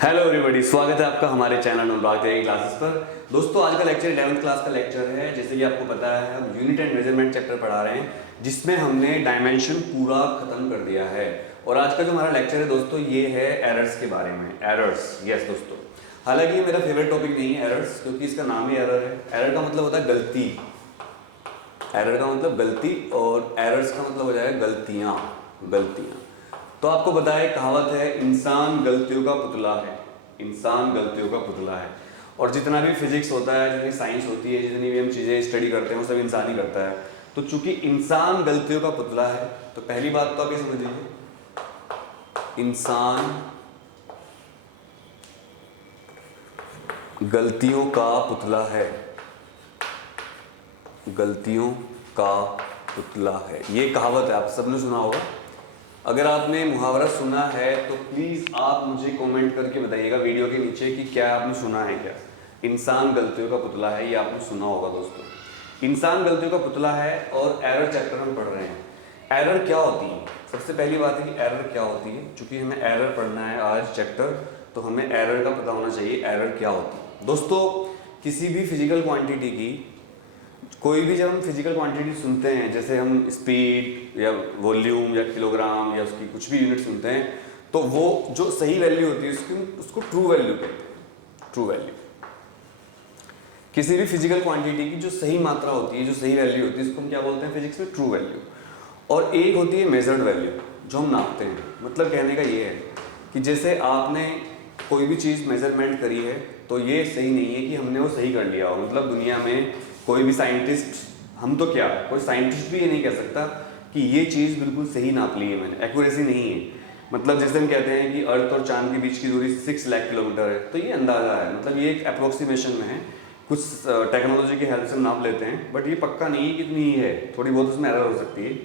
Hello everybody, स्वागत है आपका हमारे चैनल अनुराग तिवारी क्लासेस पर। दोस्तों, आज का लेक्चर 11th क्लास का लेक्चर है। जैसे कि आपको पता है, हम यूनिट एंड मेजरमेंट चैप्टर पढ़ा रहे हैं, जिसमें हमने डायमेंशन पूरा खत्म कर दिया है। और आज का जो हमारा लेक्चर है दोस्तों, ये है एरर्स के बारे में। एरर्स, यस दोस्तों। हालांकि ये मेरा फेवरेट टॉपिक नहीं है एरर्स, क्योंकि इसका नाम ही एरर है। एरर का मतलब होता है गलती। एरर का मतलब गलती, और एरर्स का मतलब हो जाएगा गलतियाँ। गलतियाँ तो आपको पता है, कहावत है, इंसान गलतियों का पुतला है। इंसान गलतियों का पुतला है। और जितना भी फिजिक्स होता है, जितनी साइंस होती है, जितनी भी हम चीज़ें स्टडी करते हैं, वो सब इंसान ही करता है। तो चूंकि इंसान गलतियों का पुतला है, तो पहली बात तो आप ये समझ लीजिए, इंसान गलतियों का पुतला है। गलतियों का पुतला है, ये कहावत है, आप सबने सुना होगा। अगर आपने मुहावरा सुना है तो प्लीज़ आप मुझे कमेंट करके बताइएगा वीडियो के नीचे कि क्या आपने सुना है। क्या इंसान गलतियों का पुतला है, ये आपने सुना होगा दोस्तों। इंसान गलतियों का पुतला है, और एरर चैप्टर हम पढ़ रहे हैं। एरर क्या होती है? सबसे पहली बात है कि एरर क्या होती है। चूंकि हमें एरर पढ़ना है आज चैप्टर, तो हमें एरर का पता होना चाहिए, एरर क्या होती है। दोस्तों, किसी भी फिजिकल क्वांटिटी की, कोई भी जब हम फिजिकल क्वांटिटी सुनते हैं, जैसे हम स्पीड या वॉल्यूम या किलोग्राम या उसकी कुछ भी यूनिट सुनते हैं, तो वो जो सही वैल्यू होती है उसको ट्रू वैल्यू कहते हैं। ट्रू वैल्यू, किसी भी फिजिकल क्वांटिटी की जो सही मात्रा होती है, जो सही वैल्यू होती है, उसको हम क्या बोलते हैं फिजिक्स में? True value. और एक होती है मेजर्ड वैल्यू, जो हम नापते हैं। मतलब कहने का ये है कि जैसे आपने कोई भी चीज़ मेजरमेंट करी है, तो ये सही नहीं है कि हमने वो सही कर लिया हो। मतलब दुनिया में कोई भी साइंटिस्ट, हम तो क्या, कोई साइंटिस्ट भी ये नहीं कह सकता कि ये चीज़ बिल्कुल सही नाप ली है मैंने। एक्यूरेसी नहीं है। मतलब जैसे हम कहते हैं कि अर्थ और चांद के बीच की दूरी 6 लाख किलोमीटर है, तो ये अंदाज़ा है। मतलब ये एक अप्रोक्सीमेशन में है, कुछ टेक्नोलॉजी की हेल्प से हम नाप लेते हैं, बट ये पक्का नहीं है कितनी ही है, थोड़ी बहुत उसमें एरर हो सकती है।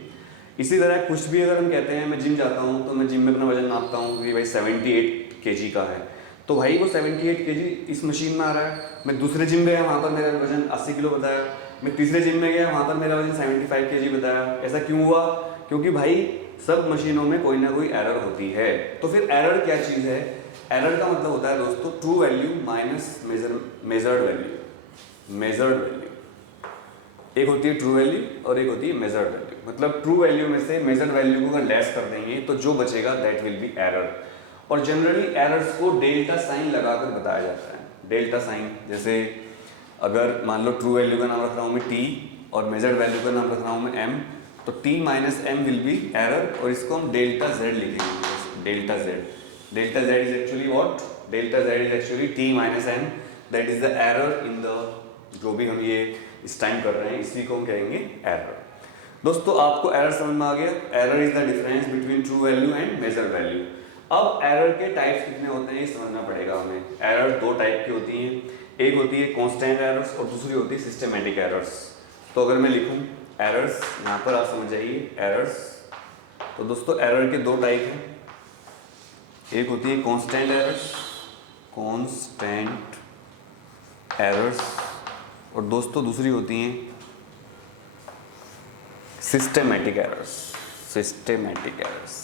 इसी तरह कुछ भी अगर हम कहते हैं, मैं जिम जाता हूँ तो मैं जिम में अपना वजन नापता हूँ कि भाई 78 kg का है, तो भाई वो 78 kg इस मशीन में आ रहा है। मैं दूसरे जिम गया, वहाँ पर मेरा वजन 80 किलो बताया। मैं तीसरे जिम में गया, वहाँ पर मेरा वजन 75 kg बताया। ऐसा क्यों हुआ? क्योंकि भाई सब मशीनों में कोई ना कोई एरर होती है। तो फिर एरर क्या चीज़ है? एरर का मतलब होता है दोस्तों true value minus measured value. Measured value एक होती है ट्रू वैल्यू, और एक होती है मेजर्ड वैल्यू। मतलब ट्रू वैल्यू में से मेजर्ड वैल्यू को अगर लेस कर देंगे, तो जो बचेगा दैट विल बी एरर। और जनरली एरर्स को डेल्टा साइन लगाकर बताया जाता है। डेल्टा साइन, जैसे अगर मान लो ट्रू वैल्यू का नाम रख रहा हूँ मैं टी, और मेजर्ड वैल्यू का नाम रख रहा हूँ मैं एम, तो T minus M will be error, और इसको हम डेल्टा जेड लिखेंगे। Delta Z, delta Z is actually what? Delta Z is actually T minus M, that is the error in the, जो भी हम ये इस टाइम कर रहे हैं, इसी को हम कहेंगे एरर। दोस्तों, आपको एरर समझ में आ गया? Error is the difference between true value and measured value. अब एरर के टाइप्स कितने होते हैं ये समझना पड़ेगा हमें। एरर दो टाइप की होती हैं, एक होती है कांस्टेंट एरर्स और दूसरी होती है सिस्टमैटिक एरर्स। तो अगर मैं लिखूं एरर्स, यहाँ पर आप समझ जाइए एरर्स। तो दोस्तों, एरर के दो टाइप हैं, एक होती है कांस्टेंट एरर्स, कांस्टेंट एरर्स, और दोस्तों दूसरी होती हैं systematic errors. Systematic errors,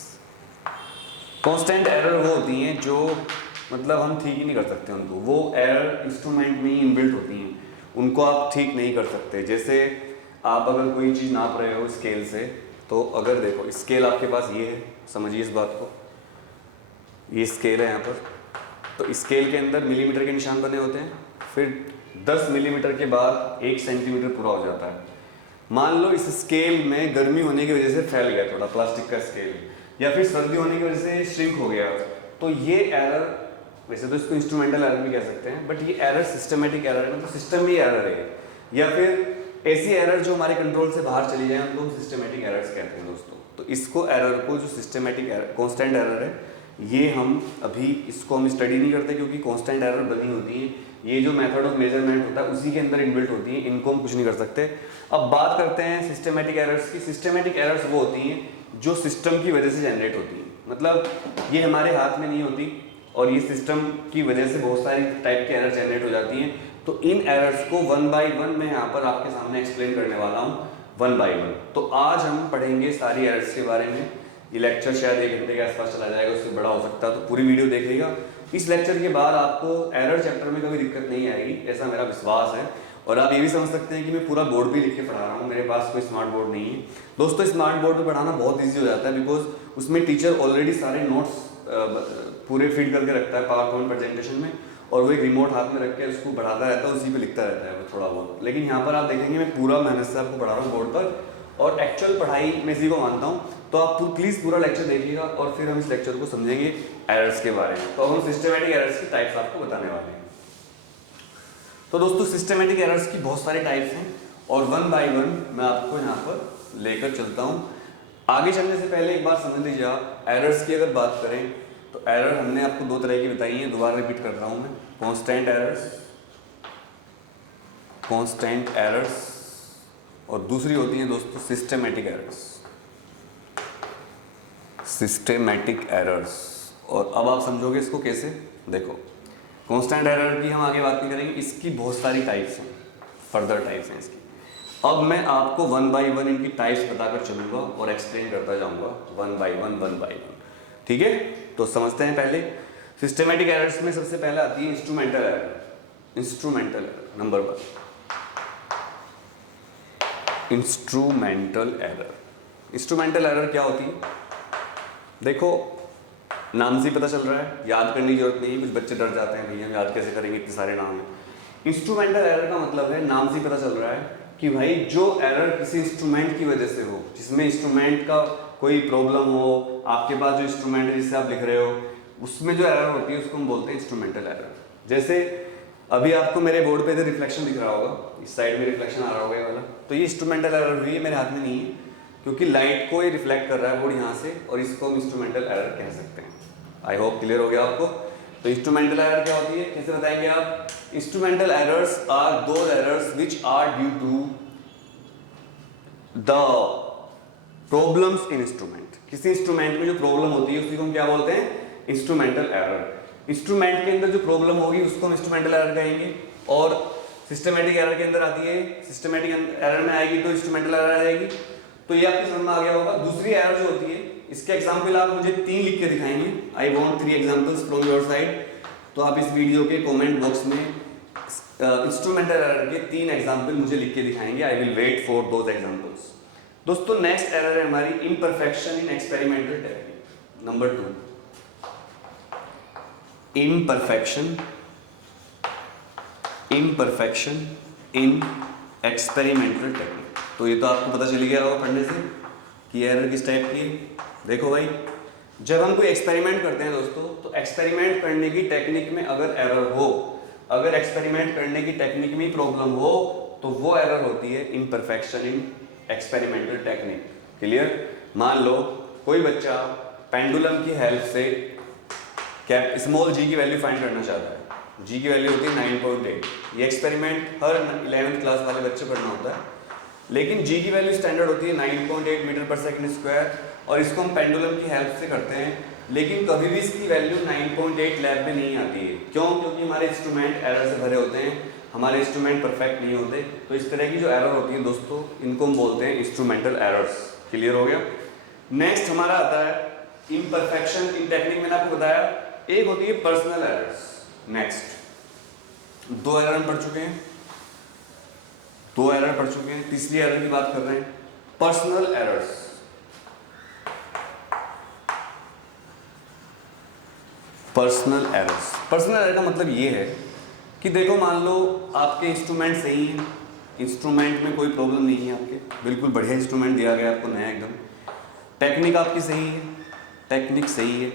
constant error वो होती हैं जो मतलब हम ठीक ही नहीं कर सकते उनको। वो एरर इंस्ट्रूमेंट में ही इनबिल्ट होती हैं, उनको आप ठीक नहीं कर सकते। जैसे आप अगर कोई चीज़ नाप रहे हो स्केल से, तो अगर देखो स्केल आपके पास ये है, समझिए इस बात को, ये स्केल है यहाँ पर, तो स्केल के अंदर मिलीमीटर के निशान बने होते हैं, फिर 10 मिलीमीटर के बाद 1 सेंटीमीटर पूरा हो जाता है। मान लो इस स्केल में गर्मी होने की वजह से फैल गया थोड़ा, प्लास्टिक का स्केल, या फिर सर्दी होने की वजह से श्रिंक हो गया, तो ये एरर, वैसे तो इसको इंस्ट्रूमेंटल एरर भी कह सकते हैं, बट ये एरर सिस्टमैटिक एरर है, मतलब सिस्टम में एरर है। या फिर ऐसी एरर जो हमारे कंट्रोल से बाहर चली जाए, उनको सिस्टमैटिक एरर्स कहते हैं दोस्तों। तो इसको एरर को, जो सिस्टमैटिक एरर, कांस्टेंट एरर है, ये हम अभी इसको हम स्टडी नहीं करते, क्योंकि कांस्टेंट एरर बनी होती है, ये जो मेथड ऑफ मेजरमेंट होता है उसी के अंदर इनबिल्ट होती है, इनको हम कुछ नहीं कर सकते। अब बात करते हैं सिस्टमैटिक एरर्स की। सिस्टमैटिक एरर्स वो होती हैं जो सिस्टम की वजह से जनरेट होती हैं, मतलब ये हमारे हाथ में नहीं होती, और ये सिस्टम की वजह से बहुत सारी टाइप के एरर जनरेट हो जाती हैं। तो इन एरर्स को वन बाय वन मैं यहाँ पर आपके सामने एक्सप्लेन करने वाला हूँ, वन बाय वन। तो आज हम पढ़ेंगे सारी एरर्स के बारे में। ये लेक्चर शायद 1 घंटे के आसपास चला जाएगा, उससे बड़ा हो सकता है, तो पूरी वीडियो देखिएगा। इस लेक्चर के बाद आपको एरर चैप्टर में कभी दिक्कत नहीं आएगी, ऐसा मेरा विश्वास है। और आप ये भी समझ सकते हैं कि मैं पूरा बोर्ड भी लिख के पढ़ा रहा हूँ, मेरे पास कोई स्मार्ट बोर्ड नहीं है। दोस्तों स्मार्ट बोर्ड पे पढ़ाना बहुत ईजी हो जाता है, बिकॉज उसमें टीचर ऑलरेडी सारे नोट्स पूरे फीड करके रखता है पावर पॉइंट प्रेजेंटेशन में, और वो एक रिमोट हाथ में रख के उसको बढ़ाता रहता है, उसी पे लिखता रहता है वो थोड़ा बहुत। लेकिन यहाँ पर आप देखेंगे मैं पूरा मेहनत से आपको पढ़ा रहा हूँ बोर्ड पर, और एक्चुअल पढ़ाई मैं इसी को मानता हूँ। तो आप प्लीज़ पूरा लेक्चर देखिएगा और फिर हम इस लेक्चर को समझेंगे एरर्स के बारे में। तो हम सिस्टमेटिक एरर्स की टाइप्स आपको बताने वाले हैं। तो दोस्तों सिस्टमेटिक एरर्स की बहुत सारे टाइप्स हैं, और वन बाय वन मैं आपको यहाँ पर लेकर चलता हूँ। आगे चलने से पहले एक बात समझ लीजिए, आप एरर्स की अगर बात करें तो एरर हमने आपको दो तरह की बताई है, दोबारा रिपीट कर रहा हूँ मैं। कांस्टेंट एरर्स और दूसरी होती है दोस्तों सिस्टमेटिक एरर्स। और अब आप समझोगे इसको कैसे। देखो कांस्टेंट एरर की हम आगे बात नहीं करेंगे, इसकी बहुत सारी टाइप्स हैं, फर्दर टाइप्स हैं इसकी। अब मैं आपको वन बाय वन इनकी टाइप्स बताकर चलूंगा और एक्सप्लेन करता जाऊंगा वन बाय वन। ठीक है, तो समझते हैं पहले सिस्टमेटिक एरर्स में सबसे पहले आती है instrumental error. Number 1 instrumental error क्या होती है? देखो नाम से पता चल रहा है, याद करने की जरूरत नहीं है। कुछ बच्चे डर जाते हैं, भैया हम याद कैसे करेंगे, इतने सारे नाम हैं। इंस्ट्रूमेंटल एरर का मतलब है, नाम से पता चल रहा है कि भाई जो एरर किसी इंस्ट्रूमेंट की वजह से हो, जिसमें इंस्ट्रूमेंट का कोई प्रॉब्लम हो, आपके पास जो इंस्ट्रूमेंट है जिससे आप लिख रहे हो उसमें जो एरर होती है उसको हम बोलते हैं इंस्ट्रूमेंटल एरर। जैसे अभी आपको मेरे बोर्ड पे रिफ्लेक्शन दिख रहा होगा, इस साइड में रिफ्लेक्शन आ रहा होगा ये वाला, तो ये इंस्ट्रूमेंटल एरर हुई है, मेरे हाथ में नहीं है, क्योंकि लाइट को ये रिफ्लेक्ट कर रहा है बोर्ड यहाँ से, और इसको हम इंस्ट्रूमेंटल एरर कह सकते हैं। आई होप क्लियर हो गया आपको। तो इंस्ट्रूमेंटल एरर क्या होती है, कैसे बताएंगे आप? Instrumental errors are those errors which are due to the problems in instrument. किसी इंस्ट्रूमेंट में जो प्रॉब्लम होती है उसी को हम क्या बोलते हैं? Instrumental error. इंस्ट्रूमेंट के अंदर जो प्रॉब्लम होगी उसको हम इंस्ट्रूमेंटल एरर कहेंगे, और सिस्टमेटिक एरर के अंदर आती है, सिस्टमेटिक एरर में आएगी तो इंस्ट्रूमेंटल एरर आ जाएगी। तो ये आपकी समझ में आ गया होगा। दूसरी एरर जो होती है, इसके एग्जांपल आप मुझे 3 लिख के दिखाएंगे। I want 3 examples from your side. तो आप इस वीडियो के कमेंट बॉक्स में इंस्ट्रूमेंटल एरर के 3 एग्जांपल मुझे लिख के दिखाएंगे। I will wait for those examples. दोस्तों नेक्स्ट एरर है हमारी imperfection in experimental technique. Number 2 imperfection in experimental technique. तो ये तो आपको पता चल गया होगा पढ़ने से कि एरर किस टाइप की है। देखो भाई, जब हम कोई एक्सपेरिमेंट करते हैं दोस्तों, तो एक्सपेरिमेंट करने की टेक्निक में अगर एरर हो, अगर एक्सपेरिमेंट करने की टेक्निक में प्रॉब्लम हो, तो वो एरर होती है imperfection in experimental technique. Clear? मान लो कोई बच्चा पेंडुलम की हेल्प से कैप स्मॉल जी की वैल्यू फाइंड करना चाहता है। जी की वैल्यू होती है 9.8। ये एक्सपेरिमेंट हर 11th क्लास वाले बच्चे पढ़ना होता है, लेकिन जी की वैल्यू स्टैंडर्ड होती है 9.8 मीटर पर सेकंड स्क्वायर, और इसको हम पेंडुलम की हेल्प से करते हैं। लेकिन कभी भी इसकी वैल्यू 9.8 लैब में नहीं आती है। क्यों? क्योंकि हमारे इंस्ट्रूमेंट एरर से भरे होते हैं, हमारे इंस्ट्रूमेंट परफेक्ट नहीं होते। तो इस तरह की जो एरर होती है दोस्तों, इनको हम बोलते हैं इंस्ट्रूमेंटल एरर्स। क्लियर हो गया? नेक्स्ट हमारा आता है इम्परफेक्शन इन टेक्निक। मैंने आपको बताया एक होती है पर्सनल एरर्स। नेक्स्ट 2 एरर हम पढ़ चुके हैं, 2 एरर पढ़ चुके हैं। तीसरी एरर की बात कर रहे हैं, पर्सनल एरर्स। पर्सनल एरर का मतलब ये है कि देखो मान लो आपके इंस्ट्रूमेंट सही हैं, इंस्ट्रूमेंट में कोई प्रॉब्लम नहीं है, आपके बिल्कुल बढ़िया इंस्ट्रूमेंट दिया गया आपको नया एकदम, टेक्निक आपकी सही है, टेक्निक सही है,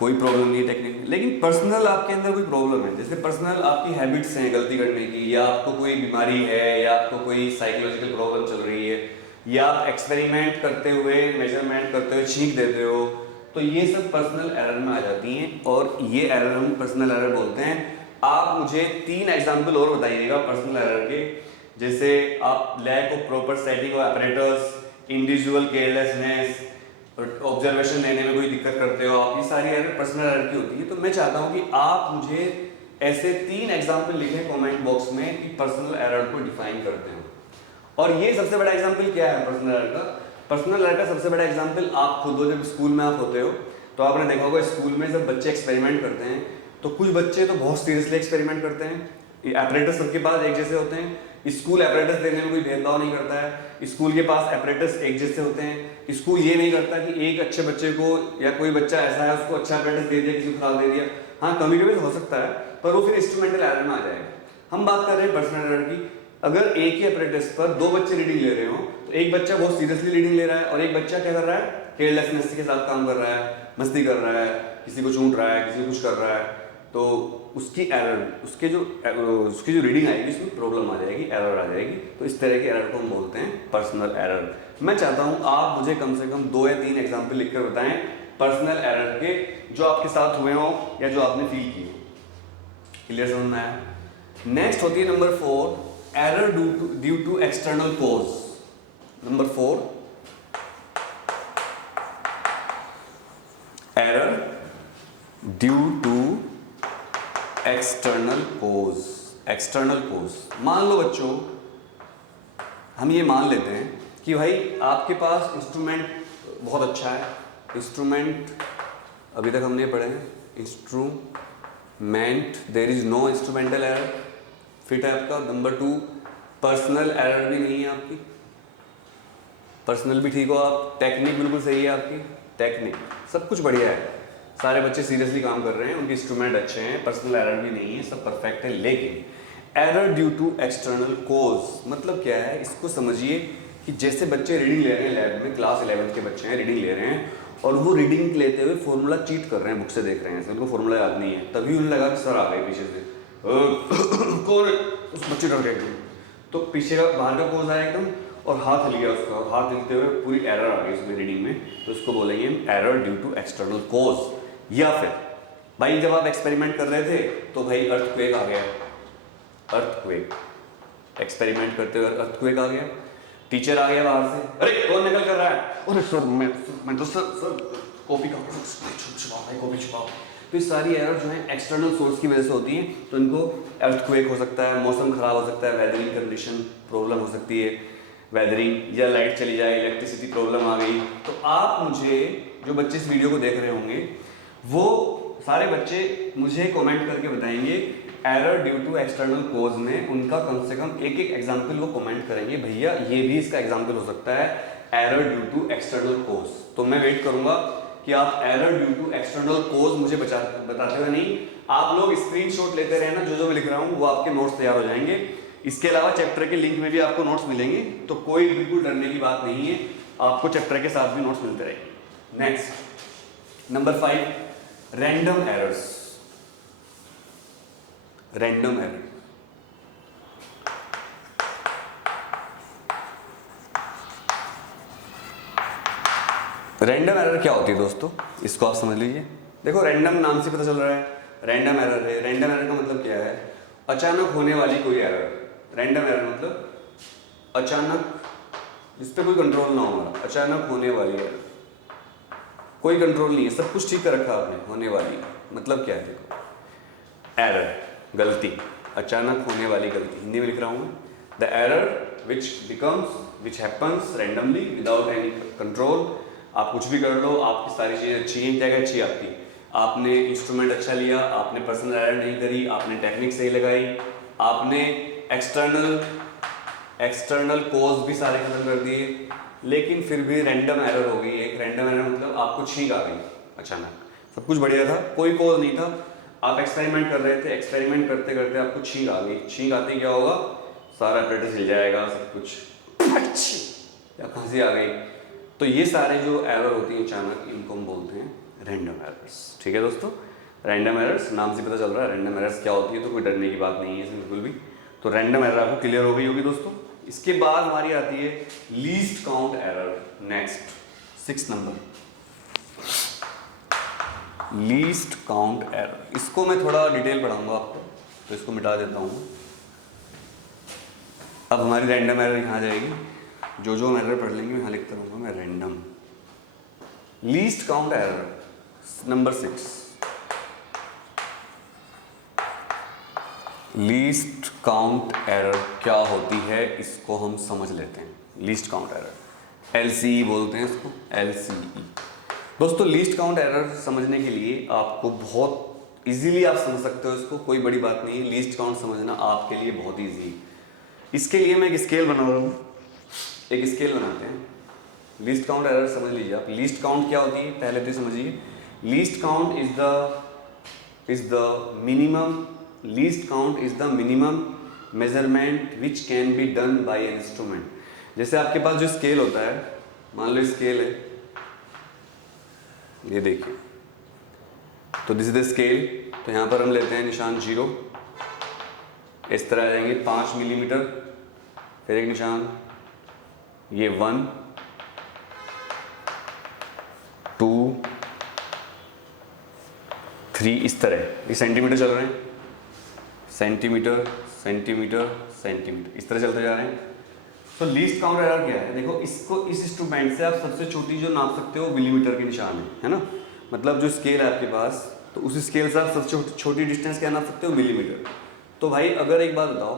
कोई प्रॉब्लम नहीं है टेक्निक में। लेकिन पर्सनल आपके अंदर कोई प्रॉब्लम है, जैसे पर्सनल आपकी हैबिट्स हैं गलती करने की, या आपको कोई बीमारी है, या आपको कोई साइकोलॉजिकल प्रॉब्लम चल रही है, या आप एक्सपेरिमेंट करते हुए, मेजरमेंट करते हुए छींक देते हो, तो ये सब पर्सनल एरर में आ जाती हैं, और ये एरर हम पर्सनल एरर बोलते हैं। आप मुझे 3 एग्जाम्पल और बताइएगा पर्सनल एरर के, जैसे आप lack of proper setting of apparatus, individual carelessness, observation लेने में कोई दिक्कत करते हो आप, ये सारी एरर पर्सनल एरर की होती है। तो मैं चाहता हूँ कि आप मुझे ऐसे 3 एग्जाम्पल लिखें कमेंट बॉक्स में कि पर्सनल एरर को डिफाइन करते हो। और ये सबसे बड़ा एग्जाम्पल क्या है पर्सनल एरर का? पर्सनल एरर का सबसे बड़ा एग्जाम्पल आप खुद हो। जब स्कूल में आप होते हो तो आपने देखा होगा स्कूल में जब बच्चे एक्सपेरिमेंट करते हैं तो कुछ बच्चे तो बहुत सीरियसली एक्सपेरिमेंट करते हैं। एपरेटस सबके पास एक जैसे होते हैं, स्कूल एपरेटस देने में कोई भेदभाव नहीं करता है, स्कूल के पास एपरेटस एक जैसे होते हैं। स्कूल ये नहीं करता कि एक अच्छे बच्चे को या कोई बच्चा ऐसा है उसको अच्छा एपरेटस दे दिया, किसी को खराब दे दिया। हाँ कभी कभी हो सकता है, पर वो फिर इंस्ट्रूमेंटल एरर में आ जाएगा। हम बात कर रहे हैं पर्सनल एरर की। अगर एक ही एपरेटस पर दो बच्चे रीडिंग ले रहे हो तो एक बच्चा बहुत सीरियसली रीडिंग ले रहा है और एक बच्चा क्या कर रहा है, केयरलेसनेस के साथ काम कर रहा है, मस्ती कर रहा है, किसी को चूंट रहा है, किसी को कुछ कर रहा है, तो उसकी एरर, उसकी जो रीडिंग आएगी उसमें प्रॉब्लम आ जाएगी, एरर आ जाएगी। तो इस तरह के एरर को हम बोलते हैं पर्सनल एरर। मैं चाहता हूँ आप मुझे कम से कम 2 या 3 एग्जाम्पल लिखकर बताएं पर्सनल एरर के जो आपके साथ हुए हों या जो आपने फील किए हो। क्लियर समझ में आया? नेक्स्ट होती है number 4, error due to external cause. Number 4, error due to external cause. External cause, मान लो बच्चों हम ये मान लेते हैं कि भाई आपके पास इंस्ट्रूमेंट बहुत अच्छा है। इंस्ट्रूमेंट अभी तक हमने पढ़े हैं, instrument, there is no instrumental error, fit है आपका। नंबर 2, पर्सनल एरर भी नहीं है आपकी, पर्सनल भी ठीक हो आप, टेक्निक बिल्कुल सही है आपकी, टेक्निक सब कुछ बढ़िया है, सारे बच्चे सीरियसली काम कर रहे हैं, उनके इंस्ट्रूमेंट अच्छे हैं, पर्सनल एरर भी नहीं है, सब परफेक्ट है। लेकिन एरर ड्यू टू एक्सटर्नल कोज मतलब क्या है, इसको समझिए कि जैसे बच्चे रीडिंग ले रहे हैं लैब में, क्लास 11th के बच्चे हैं, रीडिंग ले रहे हैं और वो रीडिंग लेते हुए फॉर्मूला चीट कर रहे हैं, बुक से देख रहे हैं, उनको फॉर्मूला याद नहीं है, तभी उन्हें लगा कि सर आ गए पीछे से, कौन है, उस बच्चे डर गए, तो पीछे का बाहर का कोज आया एकदम और हाथ हिल गया उसका, और हाथ हिलते हुए पूरी एरर आ गई उसमें रीडिंग में, तो उसको बोलेंगे हम एरर ड्यू टू एक्सटर्नल कोज। या फिर भाई जब आप एक्सपेरिमेंट कर रहे थे तो भाई अर्थक्वेक आ गया, अर्थक्वेक, एक्सपेरिमेंट करते हुए अर्थक्वेक आ गया, टीचर आ गया बाहर से, अरे कौन निकल कर रहा है, अरे सर मैं तो सर कॉपी का कॉपी छुपाओ। तो ये सारी एरर जो है एक्सटर्नल सोर्स की वजह से होती है, तो इनको अर्थक्वेक हो सकता है, मौसम खराब हो सकता है, वेदरिंग कंडीशन प्रॉब्लम हो सकती है, वेदरिंग या लाइट चली जाए, इलेक्ट्रिसिटी प्रॉब्लम आ गई। तो आप मुझे, जो बच्चे इस वीडियो को देख रहे होंगे वो सारे बच्चे मुझे कमेंट करके बताएंगे एरर ड्यू टू एक्सटर्नल कोज में, उनका कम से कम एक एग्जाम्पल वो कमेंट करेंगे, भैया ये भी इसका एग्जाम्पल हो सकता है एरर ड्यू टू एक्सटर्नल कोज। तो मैं वेट करूंगा कि आप एरर ड्यू टू एक्सटर्नल कोज मुझे बताते हुए नहीं, आप लोग स्क्रीनशॉट लेते रहना, जो मैं लिख रहा हूँ वो आपके नोट्स तैयार हो जाएंगे। इसके अलावा चैप्टर के लिंक में भी आपको नोट्स मिलेंगे, तो कोई बिल्कुल डरने की बात नहीं है, आपको चैप्टर के साथ भी नोट्स मिलते रहेंगे। Next number 5, random errors. Random error, random error क्या होती है दोस्तों, इसको आप समझ लीजिए। देखो रैंडम नाम से पता चल रहा है रैंडम एरर है। रैंडम एरर का मतलब क्या है, अचानक होने वाली कोई एरर। रैंडम एरर मतलब अचानक, जिस पे कोई कंट्रोल ना हो हमारा, अचानक होने वाली एरर, कोई कंट्रोल नहीं है, सब कुछ ठीक कर रखा आपने, होने वाली मतलब क्या है, देखो एरर गलती, अचानक होने वाली गलती, हिंदी में लिख रहा हूँ मैं, the error which happens randomly without any control. आप कुछ भी कर लो, आपकी सारी चीज़ें अच्छी हैं, क्या क्या अच्छी है आपकी, आपने इंस्ट्रूमेंट अच्छा लिया, आपने पर्सनल एरर नहीं करी, आपने टेक्निक सही लगाई, आपने एक्सटर्नल कोज भी सारे खत्म कर दिए, लेकिन फिर भी रैंडम एरर हो गई। एक रैंडम एरर मतलब आपको छींक आ गई अचानक, सब कुछ बढ़िया था, कोई कोज नहीं था, आप एक्सपेरिमेंट कर रहे थे, एक्सपेरिमेंट करते करते आपको छींक आ गई। छींक आते क्या होगा, सारा एपरेटस हिल जाएगा, सब कुछ या खांसी आ गई। तो ये सारे जो एरर होती हैं अचानक, इनको हम बोलते हैं रैंडम एरर्स। ठीक है दोस्तों, रैंडम एरर्स नाम से पता चल रहा है रैंडम एरर्स क्या होती है, तो कोई डरने की बात नहीं है इसमें बिल्कुल भी। तो रैंडम एरर आपको क्लियर हो गई होगी दोस्तों। इसके बाद हमारी आती है least count error. Next 6 number, least count error. इसको मैं थोड़ा डिटेल पढ़ाऊंगा आपको, तो इसको मिटा देता हूँ। अब हमारी रैंडम एरर यहाँ जाएगी, जो हम एरर पढ़ लेंगे यहाँ लिखता रहूँगा मैं random. Least count error number 6, least count error क्या होती है इसको हम समझ लेते हैं। लीस्ट काउंट एरर LCE बोलते हैं इसको, LCE। दोस्तों लीस्ट काउंट एरर समझने के लिए आपको बहुत इजीली आप समझ सकते हो इसको, कोई बड़ी बात नहीं है। लीस्ट काउंट समझना आपके लिए बहुत इजी है। इसके लिए मैं एक स्केल बना रहा हूँ, एक स्केल बनाते हैं। लीस्ट काउंट एरर समझ लीजिए आप। लीस्ट काउंट क्या होती है पहले तो समझिए। Least count is the minimum, least count is the minimum measurement which can be done by an instrument. जैसे आपके पास जो स्केल होता है, मान लो स्केल है, ये देखिए, तो दिस इज द स्केल। तो यहाँ पर हम लेते हैं निशान 0, इस तरह आ जाएंगे 5 मिलीमीटर, फिर एक निशान, ये 1 2 3, इस तरह ये सेंटीमीटर चल रहे हैं, सेंटीमीटर सेंटीमीटर सेंटीमीटर, इस तरह चलते जा रहे हैं। तो लीस्ट काउंट एरर क्या है, देखो इसको, इस इंस्ट्रूमेंट से आप सबसे छोटी जो नाप सकते हो मिलीमीटर के निशान है ना। मतलब जो स्केल है आपके पास, तो उस स्केल से आप सबसे छोटी डिस्टेंस क्या नाप सकते हो, मिलीमीटर। तो भाई अगर एक बात बताओ,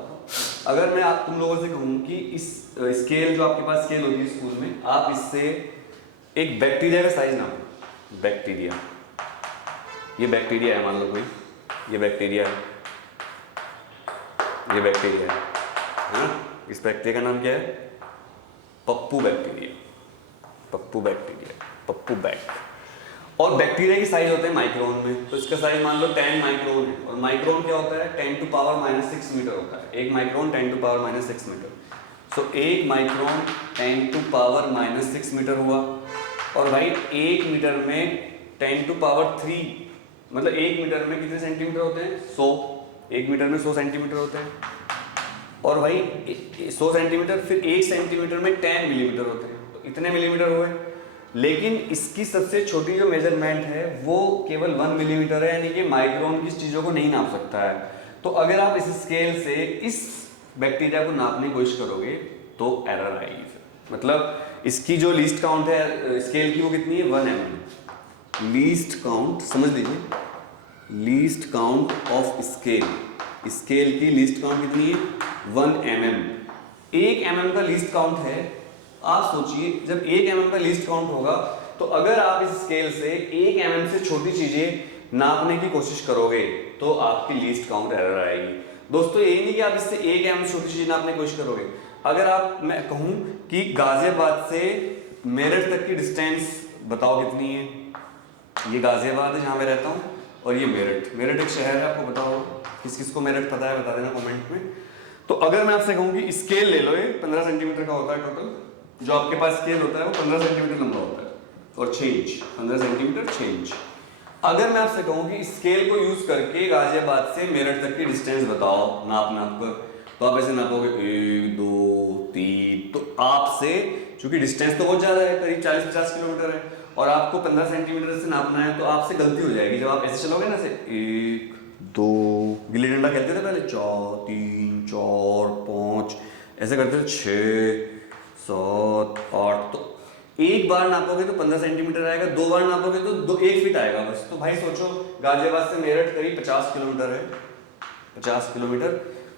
अगर मैं तुम लोगों से कहूँ कि इस स्केल जो आपके पास स्केल होती है स्कूल में, आप इससे एक बैक्टीरिया का साइज नापो। बैक्टीरिया, ये बैक्टीरिया है, मान लो कोई, ये बैक्टीरिया है, ये बैक्टीरिया है ना। इस बैक्टीरिया का नाम क्या है, पप्पू बैक्टीरिया, पप्पू बैक्टीरिया, पप्पू बैक्ट। और बैक्टीरिया की साइज होते हैं माइक्रोन में, तो इसका साइज मान लो 10 माइक्रोन है। और माइक्रोन क्या होता है, 10 टू पावर -6 मीटर होता है। एक माइक्रोन 10 टू पावर -6 मीटर। सो एक माइक्रोन 10 टू पावर -6 मीटर हुआ। और भाई 1 मीटर में 10 टू पावर 3, मतलब 1 मीटर में कितने सेंटीमीटर होते हैं, 100। 1 मीटर में 100 सेंटीमीटर होते हैं। और भाई 100 सेंटीमीटर, फिर 1 सेंटीमीटर में 10 मिलीमीटर होते हैं, तो इतने मिलीमीटर हुए। लेकिन इसकी सबसे छोटी जो मेजरमेंट है वो केवल 1 मिलीमीटर है, यानी कि माइक्रोन की चीज़ों को नहीं नाप सकता है। तो अगर आप इस स्केल से इस बैक्टीरिया को नापने की कोशिश करोगे तो एरर आएगी। मतलब इसकी जो लीस्ट काउंट है स्केल की, वो कितनी है, 1 mm। लीस्ट काउंट समझ लीजिए, least count of scale, scale की लीस्ट काउंट कितनी है, 1 mm। 1 mm का लीस्ट काउंट है। आप सोचिए जब 1 mm का लीस्ट काउंट होगा, तो अगर आप इस स्केल से 1 mm से छोटी चीजें नापने की कोशिश करोगे तो आपकी लीस्ट काउंट एरर आएगी। दोस्तों यही नहीं कि आप इससे 1 mm से छोटी चीज नापने की कोशिश करोगे। अगर आप, मैं कहूं कि गाजियाबाद से मेरठ तक की डिस्टेंस बताओ कितनी है, ये गाजियाबाद है जहां मैं रहता हूँ, और ये मेरठ, मेरठ एक शहर है, आपको बताओ, किस किस को मेरठ पता है बता देना कमेंट में। तो अगर मैं आपसे कहूँ कि स्केल ले लो, ये 15 सेंटीमीटर का होता है टोटल, जो आपके पास स्केल होता है वो 15 सेंटीमीटर लंबा होता है, और चेंज 15 सेंटीमीटर चेंज। अगर मैं आपसे कहूँ कि स्केल को यूज करके गाजियाबाद से मेरठ तक की डिस्टेंस बताओ नाप कर, तो आप ऐसे नापोगे 1 2 3, तो आपसे, चूंकि डिस्टेंस तो बहुत ज्यादा है, करीब 40-50 किलोमीटर है, और आपको 15 सेंटीमीटर से नापना है, तो आपसे गलती हो जाएगी। जब आप ऐसे चलोगे ना, से 1 2, गिल्ली डंडा खेलते थे पहले, 4 3 4 5 ऐसे करते थे, 6 7 8, तो एक बार नापोगे तो 15 सेंटीमीटर आएगा, 2 बार नापोगे तो 1 फीट आएगा बस। तो भाई सोचो गाजियाबाद से मेरठ करीब 50 किलोमीटर है, 50 किलोमीटर,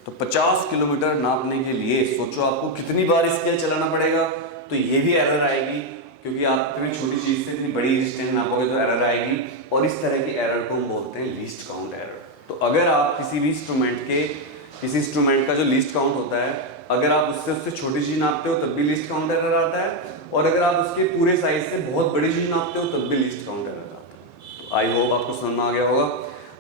तो 50 किलोमीटर नापने के लिए सोचो आपको कितनी बार स्केल चलाना पड़ेगा। तो ये भी एरर आएगी, क्योंकि आप इतनी छोटी चीज से इतनी बड़ी डिस्टेंस नापोगे तो एरर आएगी। और इस तरह की एरर को हम बोलते हैं लीस्ट काउंट एरर। तो अगर आप किसी भी इंस्ट्रूमेंट का जो लीस्ट काउंट होता है, अगर आप उससे छोटी चीज नापते हो तब भी लीस्ट काउंट एरर आता है, और अगर आप उसके पूरे साइज से बहुत बड़ी चीज नापते हो तब भी लीस्ट काउंट एरर आता है। तो आई होप आपको समझ में आ गया होगा।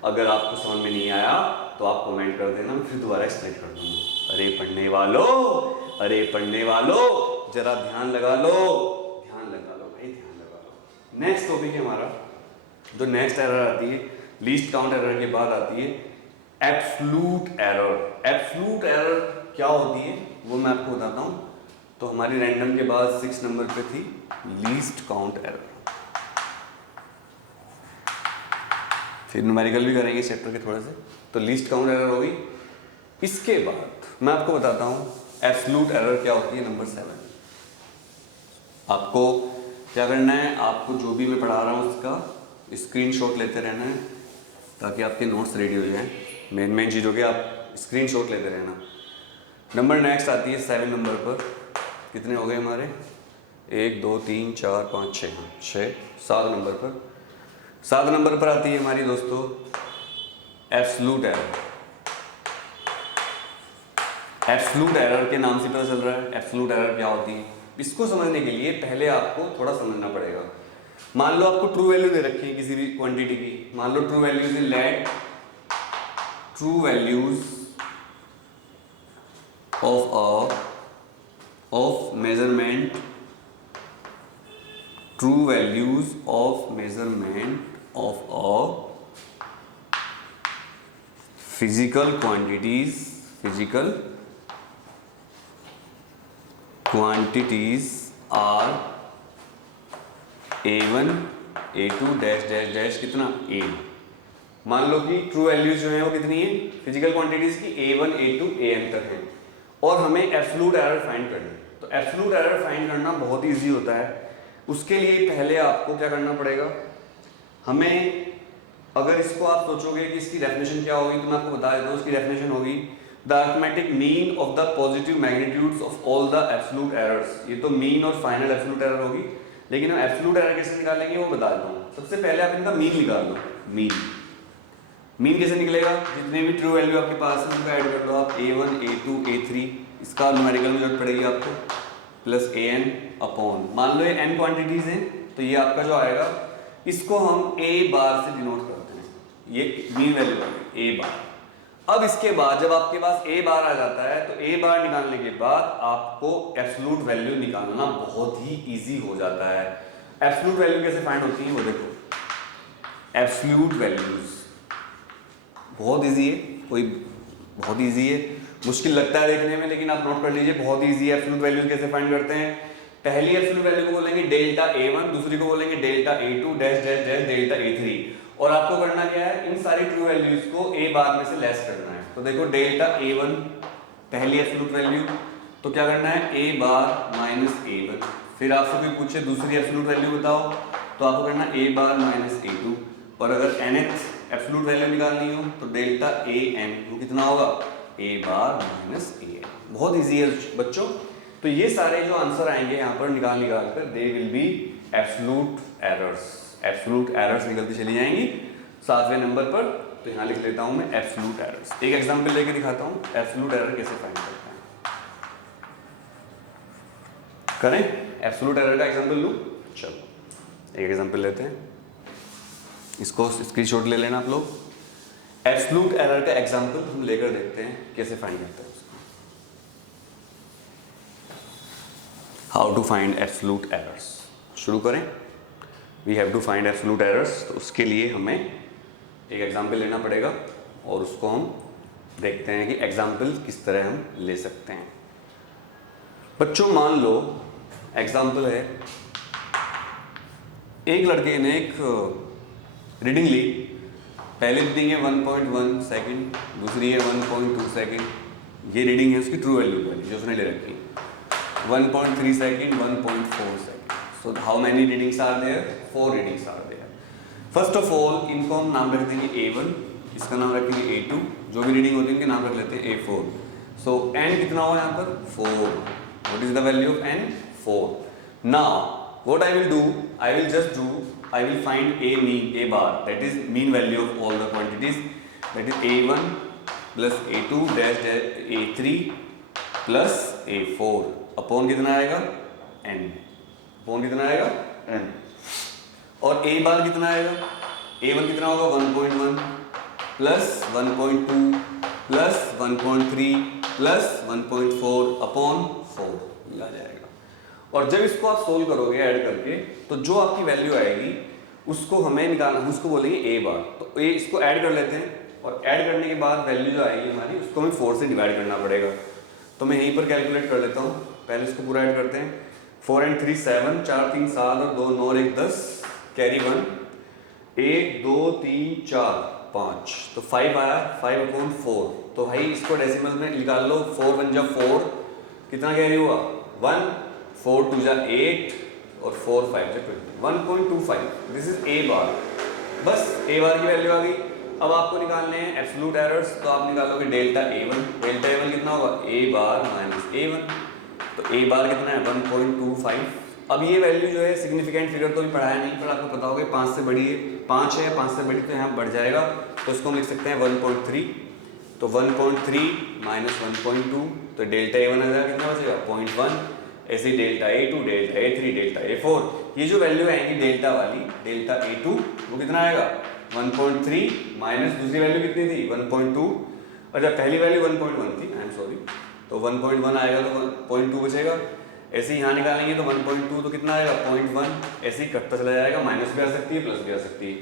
अगर आपको समझ में नहीं आया तो आप कमेंट कर देना, मैं फिर दोबारा एक्सप्लेन कर दूंगा। अरे पढ़ने वालों, अरे पढ़ने वालों, जरा ध्यान लगा लो, ध्यान लगा लो भाई, ध्यान लगा लो। नेक्स्ट टॉपिक है हमारा, जो नेक्स्ट एरर आती है लीस्ट काउंट एरर के बाद आती है एब्सोल्यूट एरर। एब्सोल्यूट एरर क्या होती है वो मैं आपको बताता हूँ। तो हमारी रैंडम के बाद 6 नंबर पे थी लीस्ट काउंट एरर, फिर न्यूमेरिकल भी करेंगे चैप्टर के थोड़े से। तो लीस्ट काउंट एरर होगी। इसके बाद मैं आपको बताता हूँ एब्सोल्यूट एरर क्या होती है, नंबर 7। आपको क्या करना है, आपको जो भी मैं पढ़ा रहा हूँ उसका स्क्रीनशॉट लेते रहना है, ताकि आपके नोट्स रेडी हो जाएं। मेन चीज़ हो गई, आप स्क्रीनशॉट लेते रहना। नंबर नेक्स्ट आती है 7 नंबर पर, कितने हो गए हमारे, 1 2 3 4 5 6, 7 नंबर पर। 7 नंबर पर आती है हमारी दोस्तों एब्सोल्यूट एरर। एब्सोल्यूट एरर के नाम से पता चल रहा है एब्सोल्यूट एरर क्या होती है। इसको समझने के लिए पहले आपको थोड़ा समझना पड़ेगा। मान लो आपको ट्रू वैल्यू दे रखी है किसी भी क्वांटिटी की, मान लो true values in let true values of measurement, true values of measurement of a physical quantities are A1 A2 dash dash dash कितना A। मान लो कि ट्रू वैल्यूज जो है वो कितनी है फिजिकल क्वांटिटीज की A1 A2 AN तक है और हमें एब्सोल्यूट एरर फाइंड करनी है। तो एब्सोल्यूट एरर फाइंड करना बहुत इजी होता है। उसके लिए पहले आपको क्या करना पड़ेगा, हमें अगर इसको आप सोचोगे कि इसकी डेफिनेशन क्या होगी तो मैं आपको बता देता हूँ। उसकी डेफिनेशन होगी the arithmetic mean of the positive magnitudes of all the absolute errors. ये तो मीन और फाइनल एब्सोल्यूट एरर होगी, लेकिन हम एब्सोल्यूट एरर कैसे निकालेंगे वो बता देता हूँ। सबसे पहले आप इनका मीन निकाल लो। मीन कैसे निकलेगा, जितने भी ट्रू वैल्यू आपके पास है उनको ऐड कर लो आप A1 A2 A3, इसका न्यूमेरिकल में जरूरत पड़ेगी आपको, प्लस AN अपॉन, मान लो ये n क्वांटिटीज हैं तो ये आपका जो आएगा इसको हम A बार से डिनोट करते हैं, ये मीन वैल्यू है A बार। अब इसके बाद जब आपके पास A बार आ जाता है तो A बार निकालने के बाद आपको एब्सोल्यूट वैल्यू निकालना बहुत ही इजी हो जाता है। एब्सोल्यूट वैल्यू कैसे फाइंड होती है वो देखो। एब्सोल्यूट वैल्यूज बहुत इजी है, कोई बहुत इजी है, मुश्किल लगता है देखने में लेकिन आप नोट कर लीजिए बहुत इजी है। एब्सोल्यूट वैल्यूज कैसे फाइंड करते हैं, पहली एब्सोल्यूट वैल्यू को बोलेंगे डेल्टा A1, दूसरी को बोलेंगे delta A2 dash dash dash delta A3, और आपको करना क्या है, इन सारी ट्रू वैल्यूज को A बार में से लेस करना है। तो देखो डेल्टा A1 पहली एब्सोल्यूट वैल्यू, तो क्या करना है A बार माइनस A1। फिर आपसे कोई पूछे दूसरी एब्सोल्यूट वैल्यू बताओ तो आपको करना A बार माइनस A2, और अगर nth एब्सोल्यूट वैल्यू निकालनी हो तो डेल्टा AM, वो कितना होगा A बार माइनस AN। बहुत इजी है बच्चों। तो ये सारे जो आंसर आएंगे यहाँ पर निकाल कर they will be absolute errors. Absolute errors निकलती चली जाएंगी 7वें नंबर पर। तो यहाँ लिख लेता हूँ मैं एब्सोल्यूट एरर्स। एक एग्जांपल लेके दिखाता हूँ एब्सोल्यूट एरर कैसे फाइंड करते हैं। करें एब्सोल्यूट एरर का एग्जांपल लूँ, चलो एक एग्जांपल लेते हैं, इसको स्क्रीनशॉट ले लेना आप लोग। एब्सोल्यूट एरर का एग्जांपल हम लेकर देखते हैं कैसे फाइंड करते हैं उसको। How to find absolute errors, शुरू करें। We have to find absolute errors. तो उसके लिए हमें एक एग्जांपल लेना पड़ेगा और उसको हम देखते हैं कि एग्जांपल किस तरह हम ले सकते हैं। बच्चों मान लो एग्जांपल है, एक लड़के ने एक रीडिंग ली, पहली रीडिंग है 1.1 सेकंड, दूसरी है 1.2 सेकंड। ये रीडिंग है उसकी ट्रू वैल्यू वाली जो उसने ले रखी है, 1.3 second, 1.4 second. So how many readings are there, 4 readings are there. First of all इनको हम नाम रख देंगे A1, इसका नाम रखेंगे A2, जो भी रीडिंग होती है उनके नाम रख लेते हैं A4। सो n कितना हो यहाँ पर 4। What is the value of n, 4। Now what I will do, I will just do, I will find a mean, a bar, that is mean value of all the quantities, that is A1 plus A2 dash dash A3 plus A4 upon कितना आएगा n, upon कितना आएगा n, और A बार कितना आएगा, A1 कितना होगा 1.1 plus 1.2 plus 1.3 plus 1.4 upon 4 मिला जाएगा। और जब इसको आप सोल्व करोगे ऐड करके तो जो आपकी वैल्यू आएगी उसको हमें निकालना, हम उसको बोलेंगे A बार। तो A इसको ऐड कर लेते हैं और ऐड करने के बाद वैल्यू जो आएगी हमारी उसको हमें 4 से डिवाइड करना पड़ेगा। तो मैं यहीं पर कैलकुलेट कर लेता हूँ, पहले इसको पूरा ऐड करते हैं। 4 and 3 7, 4 3 7 और 2 9 और 1 10, कैरी 1, 1 2 3 4 5, तो 5 आया, 5/4। तो भाई इसको डेसिमल में निकाल लो, 4 1 जा 4, कितना कैरी हुआ 1, 4 2 जा 8 और 4 5 जा 20, 1.25। दिस इज A बार। बस A बार की वैल्यू आ गई। अब आपको निकालने हैं एब्सोल्यूट एरर्स, तो आप निकालोगे डेल्टा A1। डेल्टा A1 कितना होगा A बार माइनस A1, तो A बार कितना है 1.25 अब ये वैल्यू जो है सिग्निफिकेंट फिगर तो भी पढ़ाया नहीं, पर आपको पता होगा 5 से बड़ी है, 5 है, 5 से बड़ी तो यहाँ बढ़ जाएगा, तो इसको हम लिख सकते हैं 1.3। तो 1.3 माइनस 1.2 तो डेल्टा A1 आ जाएगा, कितना बचेगा 0.1। ऐसे ही delta A2, delta A3, delta A4, ये जो वैल्यू आएगी डेल्टा वाली, डेल्टा A2 वो कितना आएगा 1.3 माइनस दूसरी वैल्यू कितनी थी 1.2, और जब पहली वैल्यू 1.1 थी, आई एम सॉरी, तो 1.1 आएगा तो 1.2 बचेगा। ऐसे ही यहाँ निकालेंगे तो 1.2 तो कितना आएगा 0.1, ऐसे ही कटता चला जाएगा, माइनस भी आ सकती है प्लस भी आ सकती है।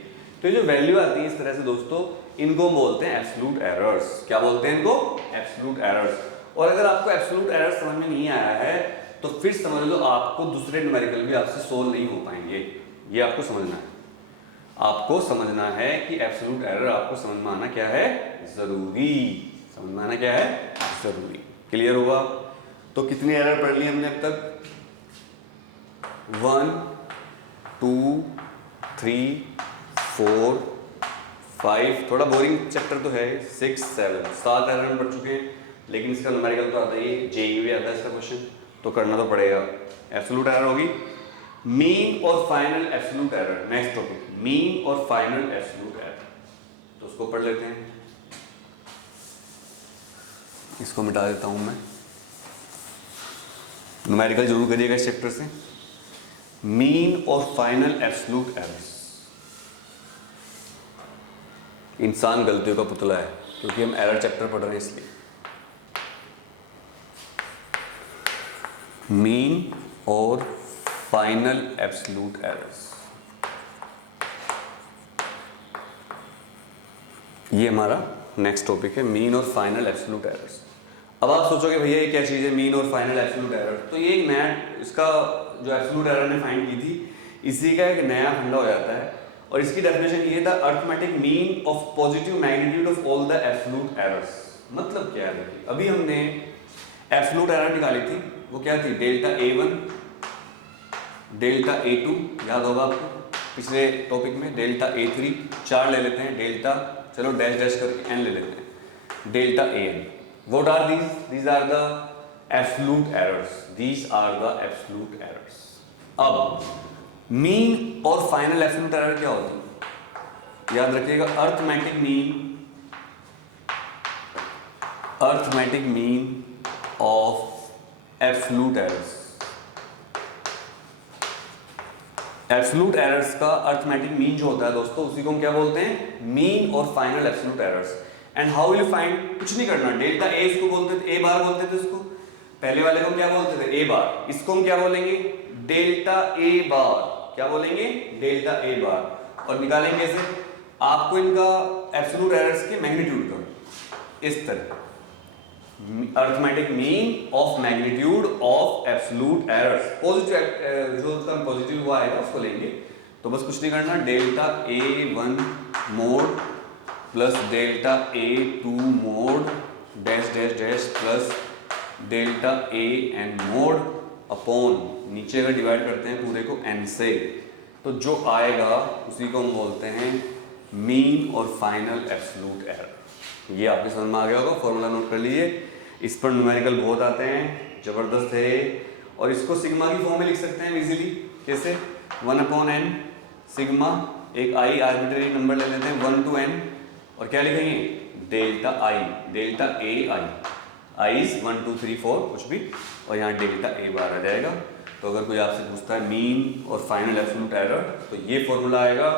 तो ये जो वैल्यू आती है इस तरह से दोस्तों, इनको बोलते हैं एब्सोल्यूट एरर्स। क्या बोलते हैं इनको? Absolute errors. और अगर आपको एब्सोल्यूट एरर्स समझ में नहीं आया है तो फिर समझ लो आपको दूसरे न्यूमेरिकल भी आपसे सोल्व नहीं हो पाएंगे। ये आपको समझना है, आपको समझना है कि एब्सोल्यूट एरर आपको समझ में आना क्या है जरूरी, समझ में आना क्या है जरूरी। क्लियर हुआ? तो कितनी एरर पढ़ ली हमने अब तक? 1 2 3 4 5, थोड़ा बोरिंग चैप्टर तो है, 6 7 एरर हम पढ़ चुके हैं, लेकिन इसका न्यूमेरिकल तो आता ही है, जेईई भी आता है इसका क्वेश्चन, तो करना तो पड़ेगा। एब्सोल्यूट एरर होगी मीन और final absolute error. Next topic mean और फाइनल एब्सोल्यूट एरर, तो उसको पढ़ लेते हैं। इसको मिटा देता हूं मैं, न्यूमेरिकल जरूर करिएगा इस चैप्टर से। मीन और फाइनल एब्सोल्यूट एरर्स। इंसान गलतियों का पुतला है, क्योंकि हम एरर चैप्टर पढ़ रहे हैं इसलिए। मीन और फाइनल एब्सोल्यूट एरर्स, ये हमारा नेक्स्ट टॉपिक है, मीन और फाइनल एब्सोल्यूट एरर्स। अब आप सोचोगे भैया ये क्या चीज़ है मीन और फाइनल एब्सोल्यूट एरर? तो ये एक नया, इसका जो एब्सोल्यूट एरर ने फाइंड की थी, इसी का एक नया फंडा हो जाता है, और इसकी डेफिनेशन ये था arithmetic mean of positive magnitude of all the absolute errors. मतलब क्या है? अभी हमने एब्सोल्यूट एरर निकाली थी, वो क्या थी? डेल्टा A1, डेल्टा A2, याद होगा आपको पिछले टॉपिक में, डेल्टा A3, 4 ले लेते हैं, डेल्टा चलो डैश डैश करके n ले लेते हैं, delta AN। What are these? These are the absolute errors. These are the absolute errors. अब मीन और फाइनल एब्सोल्यूट एरर क्या होती है? याद रखिएगा, arithmetic mean of absolute errors. Absolute errors का अरिथमेटिक मीन जो होता है दोस्तों, उसी को हम क्या बोलते हैं? मीन और final absolute errors. And how will you find? कुछ नहीं करना, डेल्टा ए इसको बोलते थे, ए बार बोलते थे इसको, पहले वाले को हम क्या बोलते थे? ए बार। इसको हम क्या बोलेंगे? डेल्टा ए बार। क्या बोलेंगे? डेल्टा ए बार। और निकालेंगे कैसे? आपको इनका एब्सोल्यूट एरर्स के मैग्नीट्यूड का इस तरह, arithmetic mean of magnitude of absolute errors. Positive जो उसका पॉजिटिव हुआ आएगा उसको लेंगे, तो बस कुछ नहीं करना, delta A1 mode plus delta A2 mode dash dash dash plus delta AN mode upon, नीचे अगर डिवाइड करते हैं पूरे को n से, तो जो आएगा उसी को हम बोलते हैं मीन और फाइनल एब्सोल्यूट एरर। ये आपके समझ में आ गया होगा, फॉर्मूला नोट कर लीजिए। इस पर न्यूमेरिकल बहुत आते हैं, जबरदस्त है, और इसको सिग्मा की फॉर्म में लिख सकते हैं इजीली। कैसे? 1/n सिग्मा, एक i आर्बिट्रेरी नंबर ले लेते हैं 1 to n, और क्या लिखेंगे? Delta i, delta a i is 1 2 3 4 कुछ भी, और यहाँ डेल्टा a बार आ जाएगा। तो अगर कोई आपसे पूछता है मीन और फाइनल एब्सोल्यूट एरर, तो ये फॉर्मूला आएगा।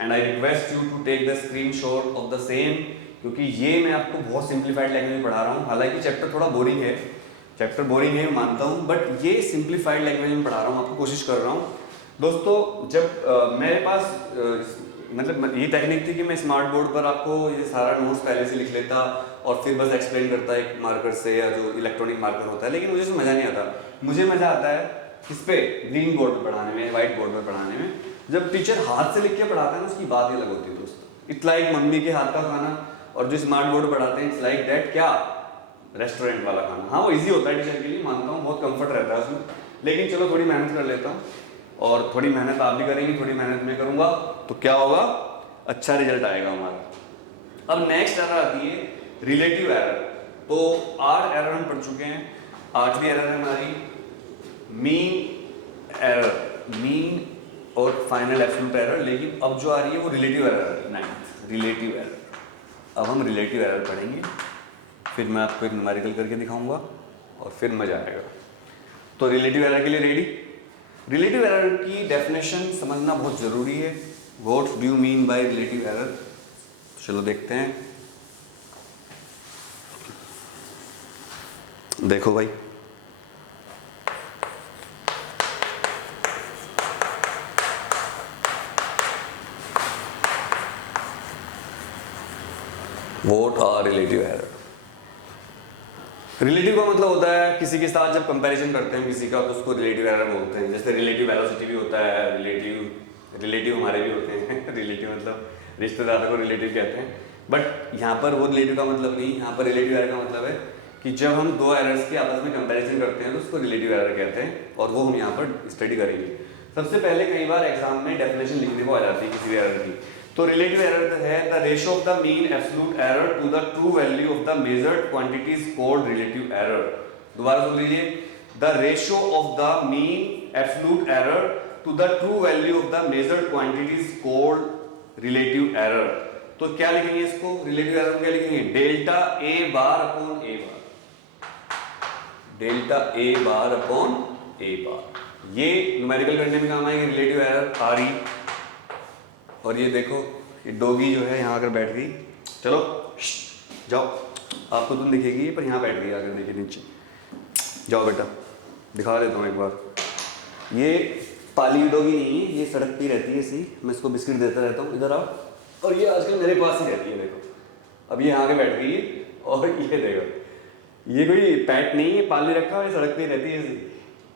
And I request you to take the screenshot of the same, क्योंकि ये मैं आपको बहुत सिंप्लीफाइड लैंग्वेज में पढ़ा रहा हूँ। हालांकि चैप्टर थोड़ा बोरिंग है, चैप्टर बोरिंग है मानता हूँ, बट ये सिंप्लीफाइड लैंग्वेज में पढ़ा रहा हूँ, आपको कोशिश कर रहा हूँ। दोस्तों जब मेरे पास मतलब ये टेक्निक थी कि मैं स्मार्ट बोर्ड पर आपको ये सारा नोट्स पहले से लिख लेता और फिर बस एक्सप्लेन करता एक मार्कर से, या जो इलेक्ट्रॉनिक मार्कर होता है, लेकिन मुझे इसमें मज़ा नहीं आता। मुझे मज़ा आता है किस पे? ग्रीन बोर्ड पर पढ़ाने में, वाइट बोर्ड पर पढ़ाने में। जब टीचर हाथ से लिख के पढ़ाता है ना, उसकी बात ही अलग होती है दोस्तों। इट्स लाइक मम्मी के हाथ का खाना, और जो स्मार्ट बोर्ड पढ़ाते हैं इट्स लाइक दैट, क्या? रेस्टोरेंट वाला खाना। हाँ वो इजी होता है टीचर के लिए, मानता हूँ, बहुत कंफर्ट रहता है उसमें, लेकिन चलो थोड़ी मेहनत कर लेता हूँ, और थोड़ी मेहनत आप भी करेंगे, थोड़ी मेहनत मैं करूँगा, तो क्या होगा? अच्छा रिजल्ट आएगा हमारा। अब नेक्स्ट एरर आती है रिलेटिव एरर। तो 8 एरर हम पढ़ चुके हैं, 8वीं एरर है हमारी मीन एरर, मीन और फाइनल एब्सोल्यूट एरर, लेकिन अब जो आ रही है वो रिलेटिव एरर है, नाइन्थ रिलेटिव एरर। अब हम रिलेटिव एरर पढ़ेंगे, फिर मैं आपको एक न्यूमेरिकल करके दिखाऊंगा और फिर मजा आएगा। तो रिलेटिव एरर के लिए रेडी? रिलेटिव एरर की डेफिनेशन समझना बहुत ज़रूरी है। What do you mean by relative error? चलो देखते हैं। देखो भाई, what are relative error? Relative का मतलब होता है किसी के साथ जब कंपैरिजन करते हैं किसी का तो उसको रिलेटिव एरर बोलते हैं। जैसे रिलेटिव वेलोसिटी भी होता है, रिलेटिव हमारे भी होते हैं रिलेटिव मतलब रिश्तेदारों को रिलेटिव कहते हैं, बट यहाँ पर वो रिलेटिव का मतलब नहीं। यहाँ पर रिलेटिव एरर का मतलब है कि जब हम दो एरर्स के आपस में कंपैरिजन करते हैं तो उसको रिलेटिव एरर कहते हैं, और वो हम यहाँ पर स्टडी करेंगे। सबसे पहले कई बार एग्जाम में डेफिनेशन लिखने को आ जाती है किसी भी एरर की। तो रिलेटिव एरर है the ratio of the mean absolute error to the true value of the measured quantity is called relative error. दोबारा सुन लीजिए, the ratio of the mean absolute error to the true value of the measured quantity is called relative error. तो क्या लिखेंगे इसको? Relative error क्या लिखेंगे? Delta A bar upon A bar, delta A bar upon A bar. ये numerical करने में काम आएगी रिलेटिव एरर आ रही। और ये देखो, ये डॉगी जो है यहाँ आकर बैठ गई, चलो जाओ, आपको तुम दिखेगी पर यहाँ बैठ गई आकर, देखिए नीचे। जाओ बेटा, दिखा देता हूँ एक बार। ये पाली डॉगी नहीं है, ये सड़क पे रहती है ऐसी, मैं इसको बिस्किट देता रहता हूँ, इधर आओ। और ये आजकल मेरे पास ही रहती है, देखो अब ये यहाँ के बैठ गई है। और ये देखो, ये कोई पैट नहीं है, पाली रखा हुआ, ये सड़क पे रहती है ऐसी,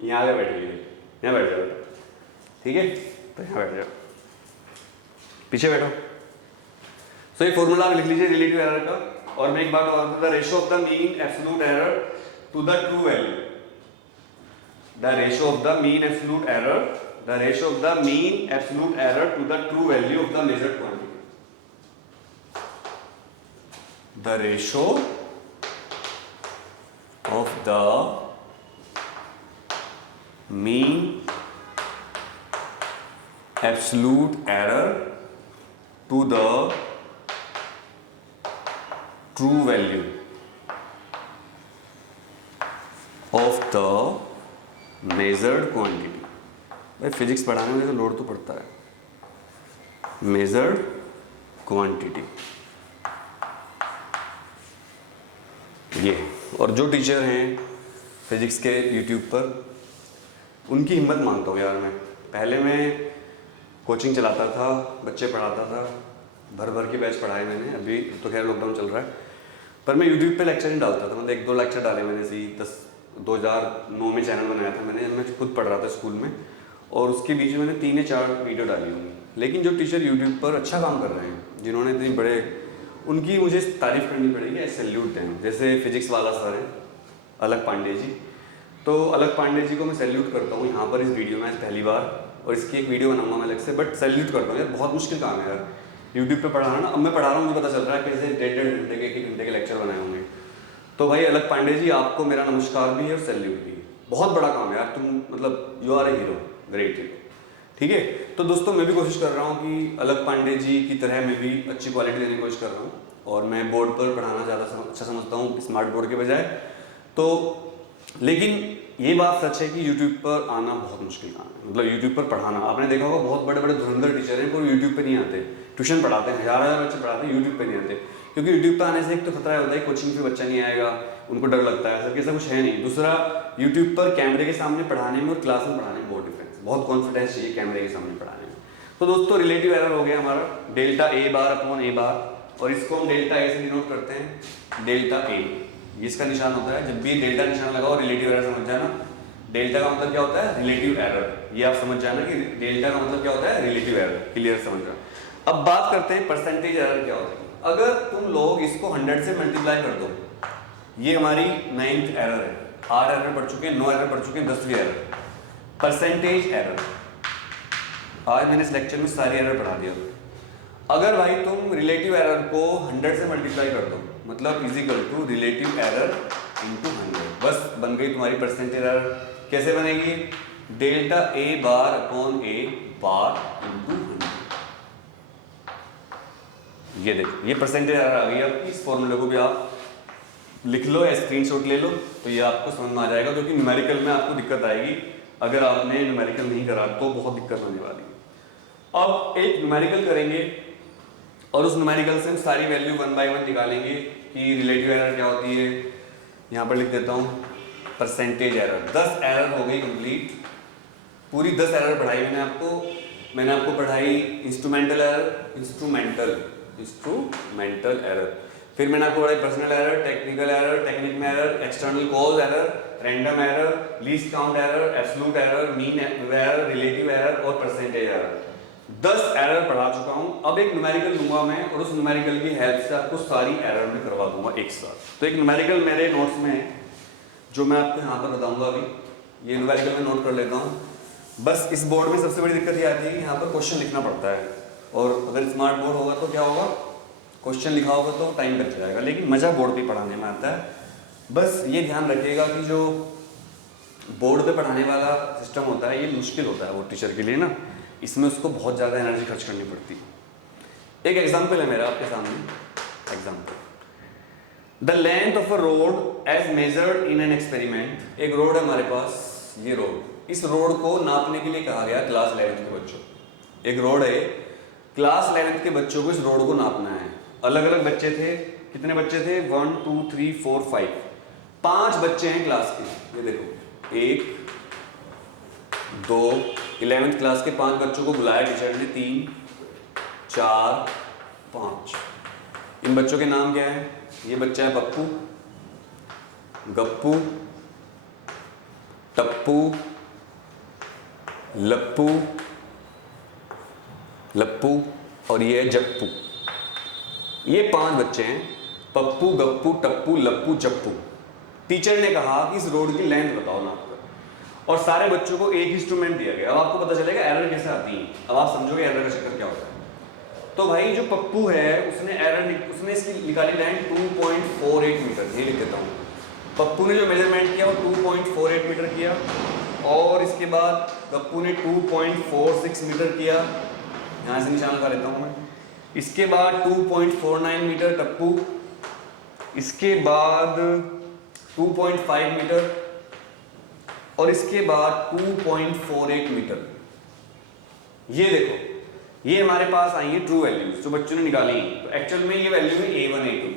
यहाँ आके बैठ गई है। यहाँ बैठ जाओ, ठीक है, तो यहाँ बैठ जाओ, पीछे बैठो। सो ये फॉर्मूला लिख लीजिए रिलेटिव एरर का। और मैं एक बात बताता हूं, the ratio of the mean absolute error to the true value, the ratio of the mean absolute error, the ratio of the mean absolute error to the true value of the measured quantity, the ratio of the mean absolute error to the true value of the measured quantity। भाई physics पढ़ाने में तो load तो पड़ता है। measured quantity, ये। और जो टीचर हैं फिजिक्स के यूट्यूब पर, उनकी हिम्मत मानता हूँ यार मैं। पहले मैं कोचिंग चलाता था, बच्चे पढ़ाता था, भर भर के बैच पढ़ाए मैंने। अभी तो खैर लॉकडाउन चल रहा है, पर मैं यूट्यूब पे लेक्चर नहीं डालता था। मतलब 1-2 लेक्चर डाले मैंने, 2009 में चैनल बनाया था मैंने, मैं खुद पढ़ रहा था स्कूल में, और उसके बीच में मैंने 3 या 4 वीडियो डाली होंगी। लेकिन जो टीचर यूट्यूब पर अच्छा काम कर रहे हैं, जिन्होंने इतने बड़े, उनकी मुझे तारीफ करनी पड़ेगी, सैल्यूट दें। जैसे फिजिक्स वाला सर है अलग पांडे जी, तो अलग पांडे जी को मैं सैल्यूट करता हूँ यहाँ पर इस वीडियो में पहली बार, और इसकी एक वीडियो बनाऊंगा मैं अलग से, बट सैल्यूट करता हूँ यार। बहुत मुश्किल काम है यार यूट्यूब पे पढ़ाना ना। अब मैं पढ़ा रहा हूँ, मुझे पता चल रहा है कैसे 1.5 घंटे के 1 घंटे के लेक्चर बनाए होंगे। तो भाई अलग पांडे जी, आपको मेरा नमस्कार भी है और सैल्यूट भी है। बहुत बड़ा काम है यार, तुम मतलब you are a hero, great hero, ठीक है। तो दोस्तों मैं भी कोशिश कर रहा हूँ कि अलग पांडे जी की तरह मैं भी अच्छी क्वालिटी देने की कोशिश कर रहा हूँ, और मैं बोर्ड पर पढ़ाना ज़्यादा अच्छा समझता हूँ स्मार्ट बोर्ड के बजाय। तो लेकिन ये बात सच है कि यूट्यूब पर आना बहुत मुश्किल काम है। मतलब यूट्यूब पर पढ़ाना, आपने देखा होगा बहुत बड़े बड़े धुरंधर टीचर हैं, पर यूट्यूब पे नहीं आते। ट्यूशन पढ़ाते हैं, 1000 बच्चे पढ़ाते हैं, यूट्यूब पे नहीं आते, क्योंकि यूट्यूब पर आने से एक तो खतरा होता है कोचिंग पे बच्चा नहीं आएगा, उनको डर लगता है, सबके ऐसा कुछ है नहीं। दूसरा, यूट्यूब पर कैमरे के सामने पढ़ाने में और क्लास में पढ़ाने में बहुत डिफरेंस, बहुत कॉन्फिडेंस चाहिए कैमरे के सामने पढ़ाने में। तो दोस्तों रिलेटिव एरर हो गया हमारा delta A bar upon A बार, और इसको हम डेल्टा ए से डिनोट करते हैं, डेल्टा ए, ये इसका निशान होता है। जब भी डेल्टा निशान लगाओ रिलेटिव एरर समझ जाना। डेल्टा का मतलब क्या होता है? Relative error. ये आप समझ जाना कि डेल्टा का मतलब क्या होता है? Relative error. क्लियर समझ जाना। अब बात करते हैं परसेंटेज एरर क्या होती है। अगर तुम लोग इसको 100 से मल्टीप्लाई कर दो, ये हमारी 9th एरर है। 8 एरर पढ़ चुके हैं, 9 एरर पढ़ चुके हैं, 10वीं एरर परसेंटेज एरर। आज मैंने इस लेक्चर में सारी एरर पढ़ा दिया। अगर भाई तुम रिलेटिव एरर को 100 से मल्टीप्लाई कर दो, मतलब is equal to relative error into 100, बस बन गई तुम्हारी परसेंटेज एरर। कैसे बनेगी? Delta A bar upon A bar into 100। ये देखो ये परसेंटेज एरर आ गई। अब इस फॉर्मूले को भी आप लिख लो या स्क्रीनशॉट ले लो तो ये आपको समझ में आ जाएगा, क्योंकि न्यूमेरिकल में आपको दिक्कत आएगी अगर आपने न्यूमेरिकल नहीं करा तो बहुत दिक्कत होने वाली है। अब एक न्यूमेरिकल करेंगे और उस न्यूमेरिकल से हम सारी वैल्यू 1 बाय 1 निकालेंगे कि रिलेटिव एरर क्या होती है। यहाँ पर लिख देता हूँ परसेंटेज एरर। 10 एरर हो गई कंप्लीट, पूरी 10 एरर पढ़ाई मैंने आपको पढ़ाई इंस्ट्रूमेंटल एरर, फिर मैंने आपको पढ़ाई personal error, technical error, technique में error, external cause error, random error, least count error, absolute error, mean error, relative error और परसेंटेज एरर। 10 एरर पढ़ा चुका हूं। अब एक न्यूमेरिकल लूंगा मैं और उस न्यूमेरिकल की हेल्प से आपको सारी एरर में करवा दूंगा एक साथ। तो एक न्यूमेरिकल मेरे नोट्स में है जो मैं आपको यहाँ पर बताऊंगा। अभी ये न्यूमेरिकल में नोट कर लेता हूँ। बस इस बोर्ड में सबसे बड़ी दिक्कत ये आती है कि यहाँ पर क्वेश्चन लिखना पड़ता है, और अगर स्मार्ट बोर्ड होगा तो क्या होगा, क्वेश्चन लिखा होगा तो टाइम बच जाएगा, लेकिन मज़ा बोर्ड पे पढ़ाने में आता है। बस ये ध्यान रखिएगा कि जो बोर्ड पे पढ़ाने वाला सिस्टम होता है ये मुश्किल होता है वो टीचर के लिए ना, इसमें उसको बहुत ज़्यादा एनर्जी खर्च करनी पड़ती है। एक एग्जाम्पल है मेरा आपके सामने। Example, the length of a road as measured in an experiment. एक रोड है हमारे पास, ये रोड, इस रोड को नापने के लिए कहा गया क्लास 11th के बच्चों। एक रोड है, क्लास 11th के बच्चों को इस रोड को नापना है। अलग अलग बच्चे थे, कितने बच्चे थे, 1 2 3 4 5, 5 बच्चे हैं क्लास के। ये देखो 1 2 11th क्लास के 5 बच्चों को बुलाया टीचर ने, 3 4 5। इन बच्चों के नाम क्या है? ये बच्चा है पप्पू, गप्पू, टप्पू, लप्पू, लप्पू और ये है जप्पू। ये 5 बच्चे हैं, पप्पू, गप्पू, टप्पू, लप्पू, जप्पू। टीचर ने कहा कि इस रोड की लेंथ बताओ नाप कर, और सारे बच्चों को एक इंस्ट्रूमेंट दिया गया। अब आपको पता चलेगा एरर कैसे आती है। अब आप समझोगे एरर का चक्कर क्या होता है। तो भाई जो पप्पू है उसने इसकी निकाली लेंथ 2.48 मीटर। ये लिख देता हूँ, पप्पू ने जो मेजरमेंट किया वो 2.48 मीटर किया, और इसके बाद गप्पू ने 2.46 मीटर किया, यहाँ से निशान लगा लेता हूँ मैं। इसके बाद 2.49 मीटर टप्पू, इसके बाद 2.5 मीटर, और इसके बाद 2.48 मीटर। ये देखो, ये हमारे पास आई है ट्रू वैल्यूज जो बच्चों ने निकाली। तो एक्चुअल में ये वैल्यू है A1 A2।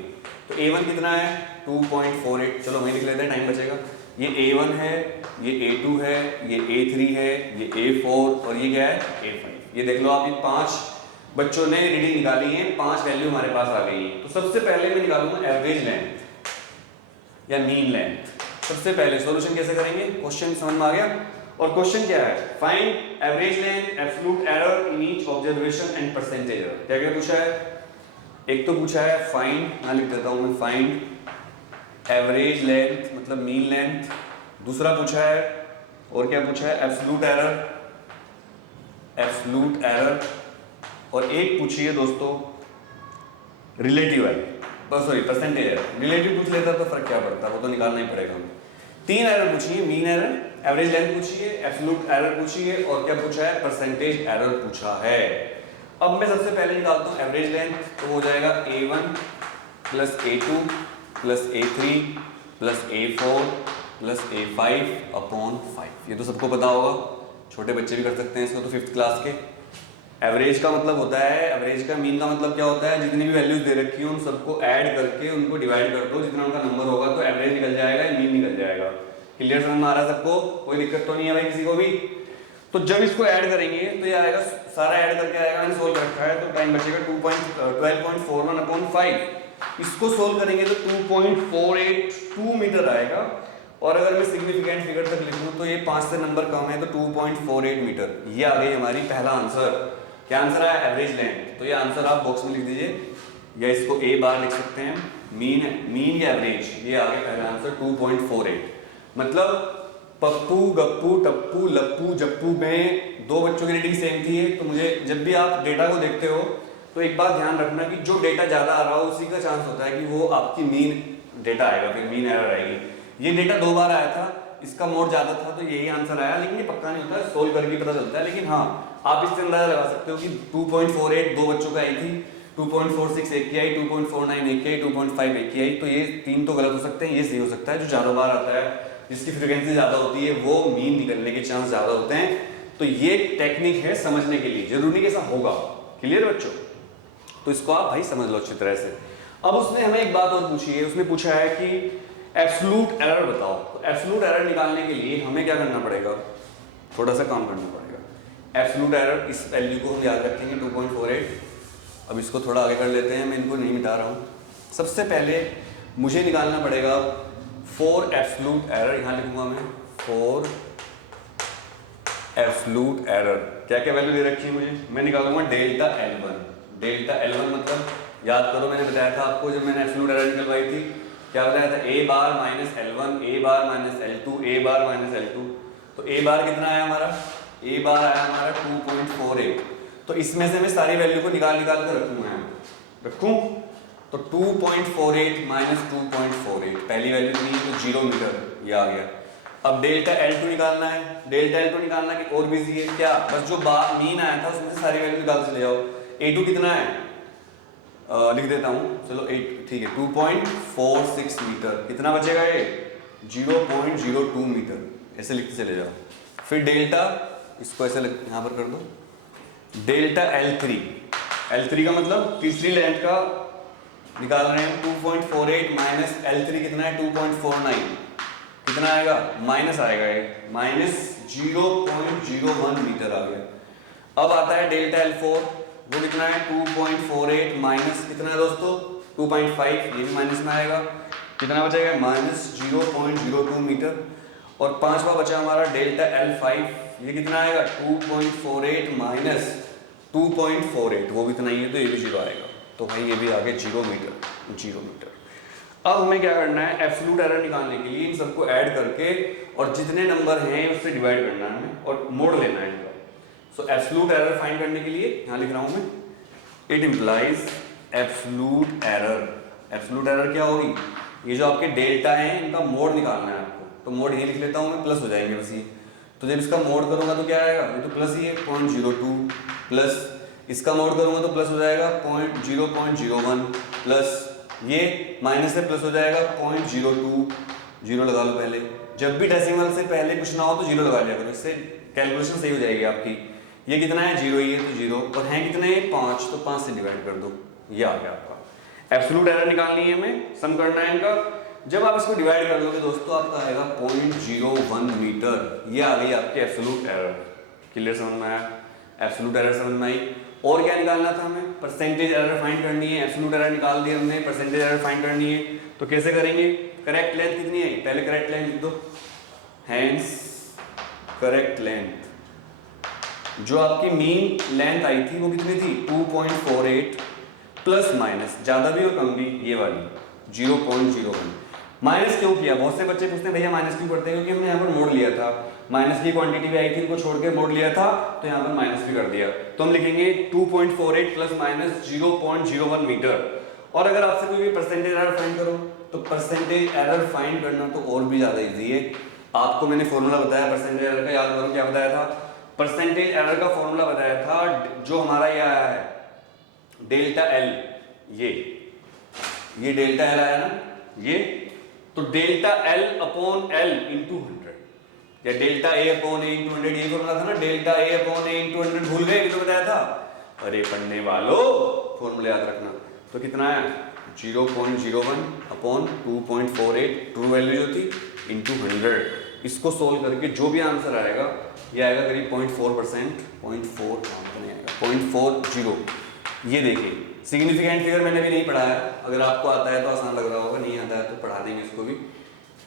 तो A1 कितना है 2.48, चलो वहीं लिख लेते हैं, टाइम बचेगा। ये A1 है, ये A2 है, ये A3 है, ये A4 और ये क्या है A5। ये देख लो आप, ये 5 बच्चों ने रीडिंग निकाली है, 5 वैल्यू हमारे पास आ गई है। तो सबसे पहले मैं निकालूंगा एवरेज लेंथ या मीन लेंथ। सबसे पहले सॉल्यूशन कैसे करेंगे, क्वेश्चन समझ में आ गया। और क्वेश्चन क्या है, find average length, absolute error in each observation and percentage error. क्या क्या पूछा है? एक तो पूछा है फाइंड, मैं लिख देता हूं मैं, फाइंड एवरेज लेंथ मतलब मीन लेंथ। दूसरा पूछा है, और क्या पूछा है, एब्सोल्यूट एरर। और एक पूछी है दोस्तों relative error, sorry percentage error. Relative पूछ लेता तो फर्क क्या पड़ता, वो तो निकालना ही पड़ेगा हमें। 3 एरर पूछी है, मीन एरर, एवरेज लेंथ पूछी है, एब्सोल्यूट एरर पूछी है, और क्या पूछा है, परसेंटेज एरर पूछा है। अब मैं सबसे पहले निकालता हूँ एवरेज लेंथ। तो हो जाएगा A1 plus A2 plus A3 plus A4 plus A5 upon 5। ये तो सबको पता होगा, छोटे बच्चे भी कर सकते हैं इसको, तो 5th क्लास के। एवरेज का मतलब होता है, एवरेज का मीन का मतलब क्या होता है, जितनी भी वैल्यूज दे रखी हैं उन सबको ऐड करके उनको डिवाइड कर दो, जितना उनका नंबर होगा तो एवरेज निकल जाएगा, मीन निकल जाएगा। क्लियर समझ में आ रहा है सबको? कोई दिक्कत तो नहीं है भाई किसी को भी? तो जब इसको ऐड करेंगे तो ये आएगा, सारा ऐड करके आएगा, मैंने सोल्व रखा है तो टाइम बचेगा 12.41 अपॉन 5। इसको सोल्व करेंगे तो 2.482 मीटर आएगा। और अगर मैं सिग्निफिकेंट फिगर तक लिखूं तो ये 5 से नंबर कम है, तो 2.48 मीटर। ये आ गई हमारी पहला आंसर। क्या आंसर आया? Average length. तो ये आंसर आप बॉक्स में लिख दीजिए, या इसको A बार लिख सकते हैं, मीन या एवरेज। ये आ गया पहला आंसर 2.48। मतलब पप्पू, गप्पू, टप्पू, लप्पू, जप्पू में 2 बच्चों की रेटिंग सेम थी। तो मुझे जब भी आप डेटा को देखते हो तो एक बात ध्यान रखना कि जो डेटा ज़्यादा आ रहा हो उसी का चांस होता है कि वो आपकी मीन डेटा आएगा, फिर मीन एरर आएगी। ये डेटा 2 बार आया था, इसका मोड ज़्यादा था तो यही आंसर आया, लेकिन ये पक्का नहीं होता, सोल्व करके पता चलता है। लेकिन हाँ, आप इससे अंदाजा लगा सकते हो कि 2.48 दो बच्चों का आई थी, 2.46 एक की आई, 2.49 एक की आई, 2.5 एक की आई। तो ये तीन तो गलत हो सकते हैं, ये सही हो सकता है। जो ज़्यादा बार आता है, जिसकी फ्रिक्वेंसी ज़्यादा होती है, वो मीन निकलने के चांस ज़्यादा होते हैं। तो ये टेक्निक है समझने के लिए, जरूरी नहीं कि ऐसा होगा। क्लियर बच्चों? तो इसको आप भाई समझ लो अच्छी तरह से। अब उसने हमें एक बात और पूछी है, उसने पूछा है कि एब्सोल्यूट एरर बताओ। तो एब्सोल्यूट एरर निकालने के लिए हमें क्या करना पड़ेगा, थोड़ा सा काम करना पड़ेगा। एब्सोल्यूट एरर, इस वैल्यू को हम याद रखेंगे 2.48। अब इसको थोड़ा आगे कर लेते हैं, मैं इनको नहीं मिटा रहा हूँ। सबसे पहले मुझे निकालना पड़ेगा फॉर एब्सोल्यूट एरर, यहाँ लिखूंगा मैं फॉर एब्सोल्यूट एरर। क्या क्या वैल्यू दे रखी है मुझे, मैं निकालूंगा डेल्टा L1। डेल्टा L1 मतलब याद करो, मैंने बताया था आपको जब मैंने एब्सोल्यूट एरर निकलवाई थी, क्या बताया था, a bar minus L1, a bar minus L2, a bar minus L2। तो a बार कितना आया हमारा, a बार आया हमारा 2.48। तो इसमें से मैं सारी वैल्यू को निकाल कर रखूंगा, रखूं तो 2.48 माइनस 2.48, पहली वैल्यू थी तो 0 मीटर, ये आ गया। अब डेल्टा L2 निकालना है, डेल्टा L2 निकालना कि और बिजी है क्या, बस जो मीन आया था उसमें से सारी वैल्यू निकाल चले जाओ। A2 कितना है, लिख देता हूँ चलो, 8 ठीक है, 2.46 मीटर। कितना बचेगा ये, 0.02 मीटर, ऐसे लिखते चले जाओ। फिर डेल्टा, इसको ऐसे यहाँ पर कर दो, डेल्टा L3 का मतलब तीसरी लेंथ का निकाल रहे हैं, 2.48 माइनस L3 कितना है, 2.49, कितना आएगा, माइनस आएगा, ये माइनस 0.01 मीटर आ गया। अब आता है डेल्टा L4, वो कितना है 2.48 माइनस कितना है दोस्तों 2.5, ये भी माइनस में आएगा, कितना बचेगा माइनस 0.02 मीटर। और पांचवा बचा हमारा डेल्टा L5, ये कितना आएगा 2.48 माइनस 2.48, वो भी इतना ही है तो ये भी 0 आएगा। तो भाई ये भी आ गया 0 मीटर। अब हमें क्या करना है, एब्सोल्यूट एरर निकालने के लिए इन सबको ऐड करके और जितने नंबर हैं उससे डिवाइड करना है हमें और मोड लेना है इनका। सो एब्सोल्यूट एरर फाइंड करने के लिए यहाँ लिख रहा हूँ मैं, it implies absolute error. Absolute error क्या होगी, ये जो आपके डेल्टा हैं इनका मोड निकालना है आपको, तो मोड यही लिख लेता हूँ मैं, प्लस हो जाएंगे बस ये। तो जब इसका मोड करूँगा तो क्या आएगा, ये तो प्लस ही है 0.02, प्लस इसका मोड करूँगा तो प्लस हो जाएगा 0.01, प्लस ये माइनस से प्लस हो जाएगा 0.02, 0 लगा लो पहले। जब भी डेसिमल से पहले कुछ ना हो तो 0 लगा लिया करो, इससे कैलकुलेशन सही हो जाएगी आपकी। ये कितना है 0 ही है तो 0, और हैं कितने 5, तो 5 से डिवाइड कर दो, ये आ गया आपका। एब्सोल्यूट एरर निकालनी है हमें, सम करना है इनका। जब आप इसको डिवाइड कर दोगे दोस्तों आपका आएगा 0.01 मीटर, ये आ गई आपकी एब्सोल्यूट एरर। क्लियर, समझ में आया, एब्सोल्यूट एरर समझ में आई। और क्या निकालना था हमें, परसेंटेज एरर फाइंड करनी है। एब्सोल्यूट एरर निकाल दी हमने, परसेंटेज एरर फाइंड करनी है, तो कैसे करेंगे, करेक्ट लेंथ कितनी है, पहले करेक्ट लेंथ लिख दो, हैंस करेक्ट लेंथ। जो आपकी मीन लेंथ आई थी वो कितनी थी 2.48, प्लस माइनस ज्यादा भी और कम भी, ये वाली 0.01। माइनस क्यों किया, बहुत से बच्चे पूछते हैं भैया माइनस क्यों करते हैं, क्योंकि हमने यहाँ पर मोड लिया था, माइनस की क्वांटिटी भी आई थी, इनको छोड़ के मोड लिया था तो यहाँ पर माइनस भी कर दिया। तो हम लिखेंगे 2.48 प्लस माइनस 0.01 मीटर। और अगर आपसे कोई भी परसेंटेज एरर फाइंड करो तो परसेंटेज एरर फाइंड करना तो और भी ज्यादा इजी है। आपको मैंने फॉर्मूला बताया परसेंटेज एरर का, याद करो क्या बताया था, परसेंटेज एरर का फॉर्मूला बताया था, जो हमारा ये आया है डेल्टा एल, ये डेल्टा एल आया ना, ये तो delta L upon L into 100, या delta A upon A into 100, ये फॉर्मूला था ना, delta A upon A into 100, भूल गए तो बताया था, अरे पढ़ने वालों फॉर्मूला याद रखना। तो कितना आया 0.01 अपॉन 2.48, ट्रू वैल्यू जो थी इंटू 100। इसको सोल्व करके जो भी आंसर आएगा ये आएगा करीब 0.4%, 0.40। ये देखिए सिग्निफिकेंट फिगर मैंने भी नहीं पढ़ाया, अगर आपको आता है तो आसान लग रहा होगा, नहीं आता है तो पढ़ा देंगे इसको भी।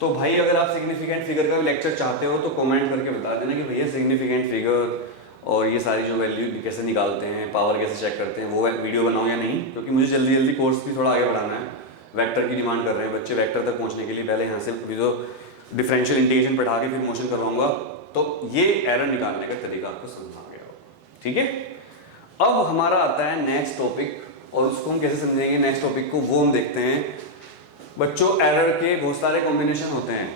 तो भाई अगर आप सिग्निफिकेंट फिगर का भी लेक्चर चाहते हो तो कमेंट करके बता देना कि भैया सिग्निफिकेंट फिगर और ये सारी जो वैल्यू कैसे निकालते हैं, पावर कैसे चेक करते हैं, वो वीडियो बनाओ या नहीं, क्योंकि मुझे जल्दी जल्दी कोर्स भी थोड़ा आगे बढ़ाना है। वेक्टर की डिमांड कर रहे हैं बच्चे, वेक्टर तक पहुँचने के लिए पहले यहाँ से जो डिफरेंशियल इंटीग्रेशन पढ़ा के फिर मोशन करवाऊंगा, तो ये एरर निकालने का तरीका आपको समझ आ गया होगा, ठीक है। अब हमारा आता है नेक्स्ट टॉपिक, और उसको हम कैसे समझेंगे नेक्स्ट टॉपिक को, वो हम देखते हैं। बच्चों एरर के बहुत सारे कॉम्बिनेशन होते हैं,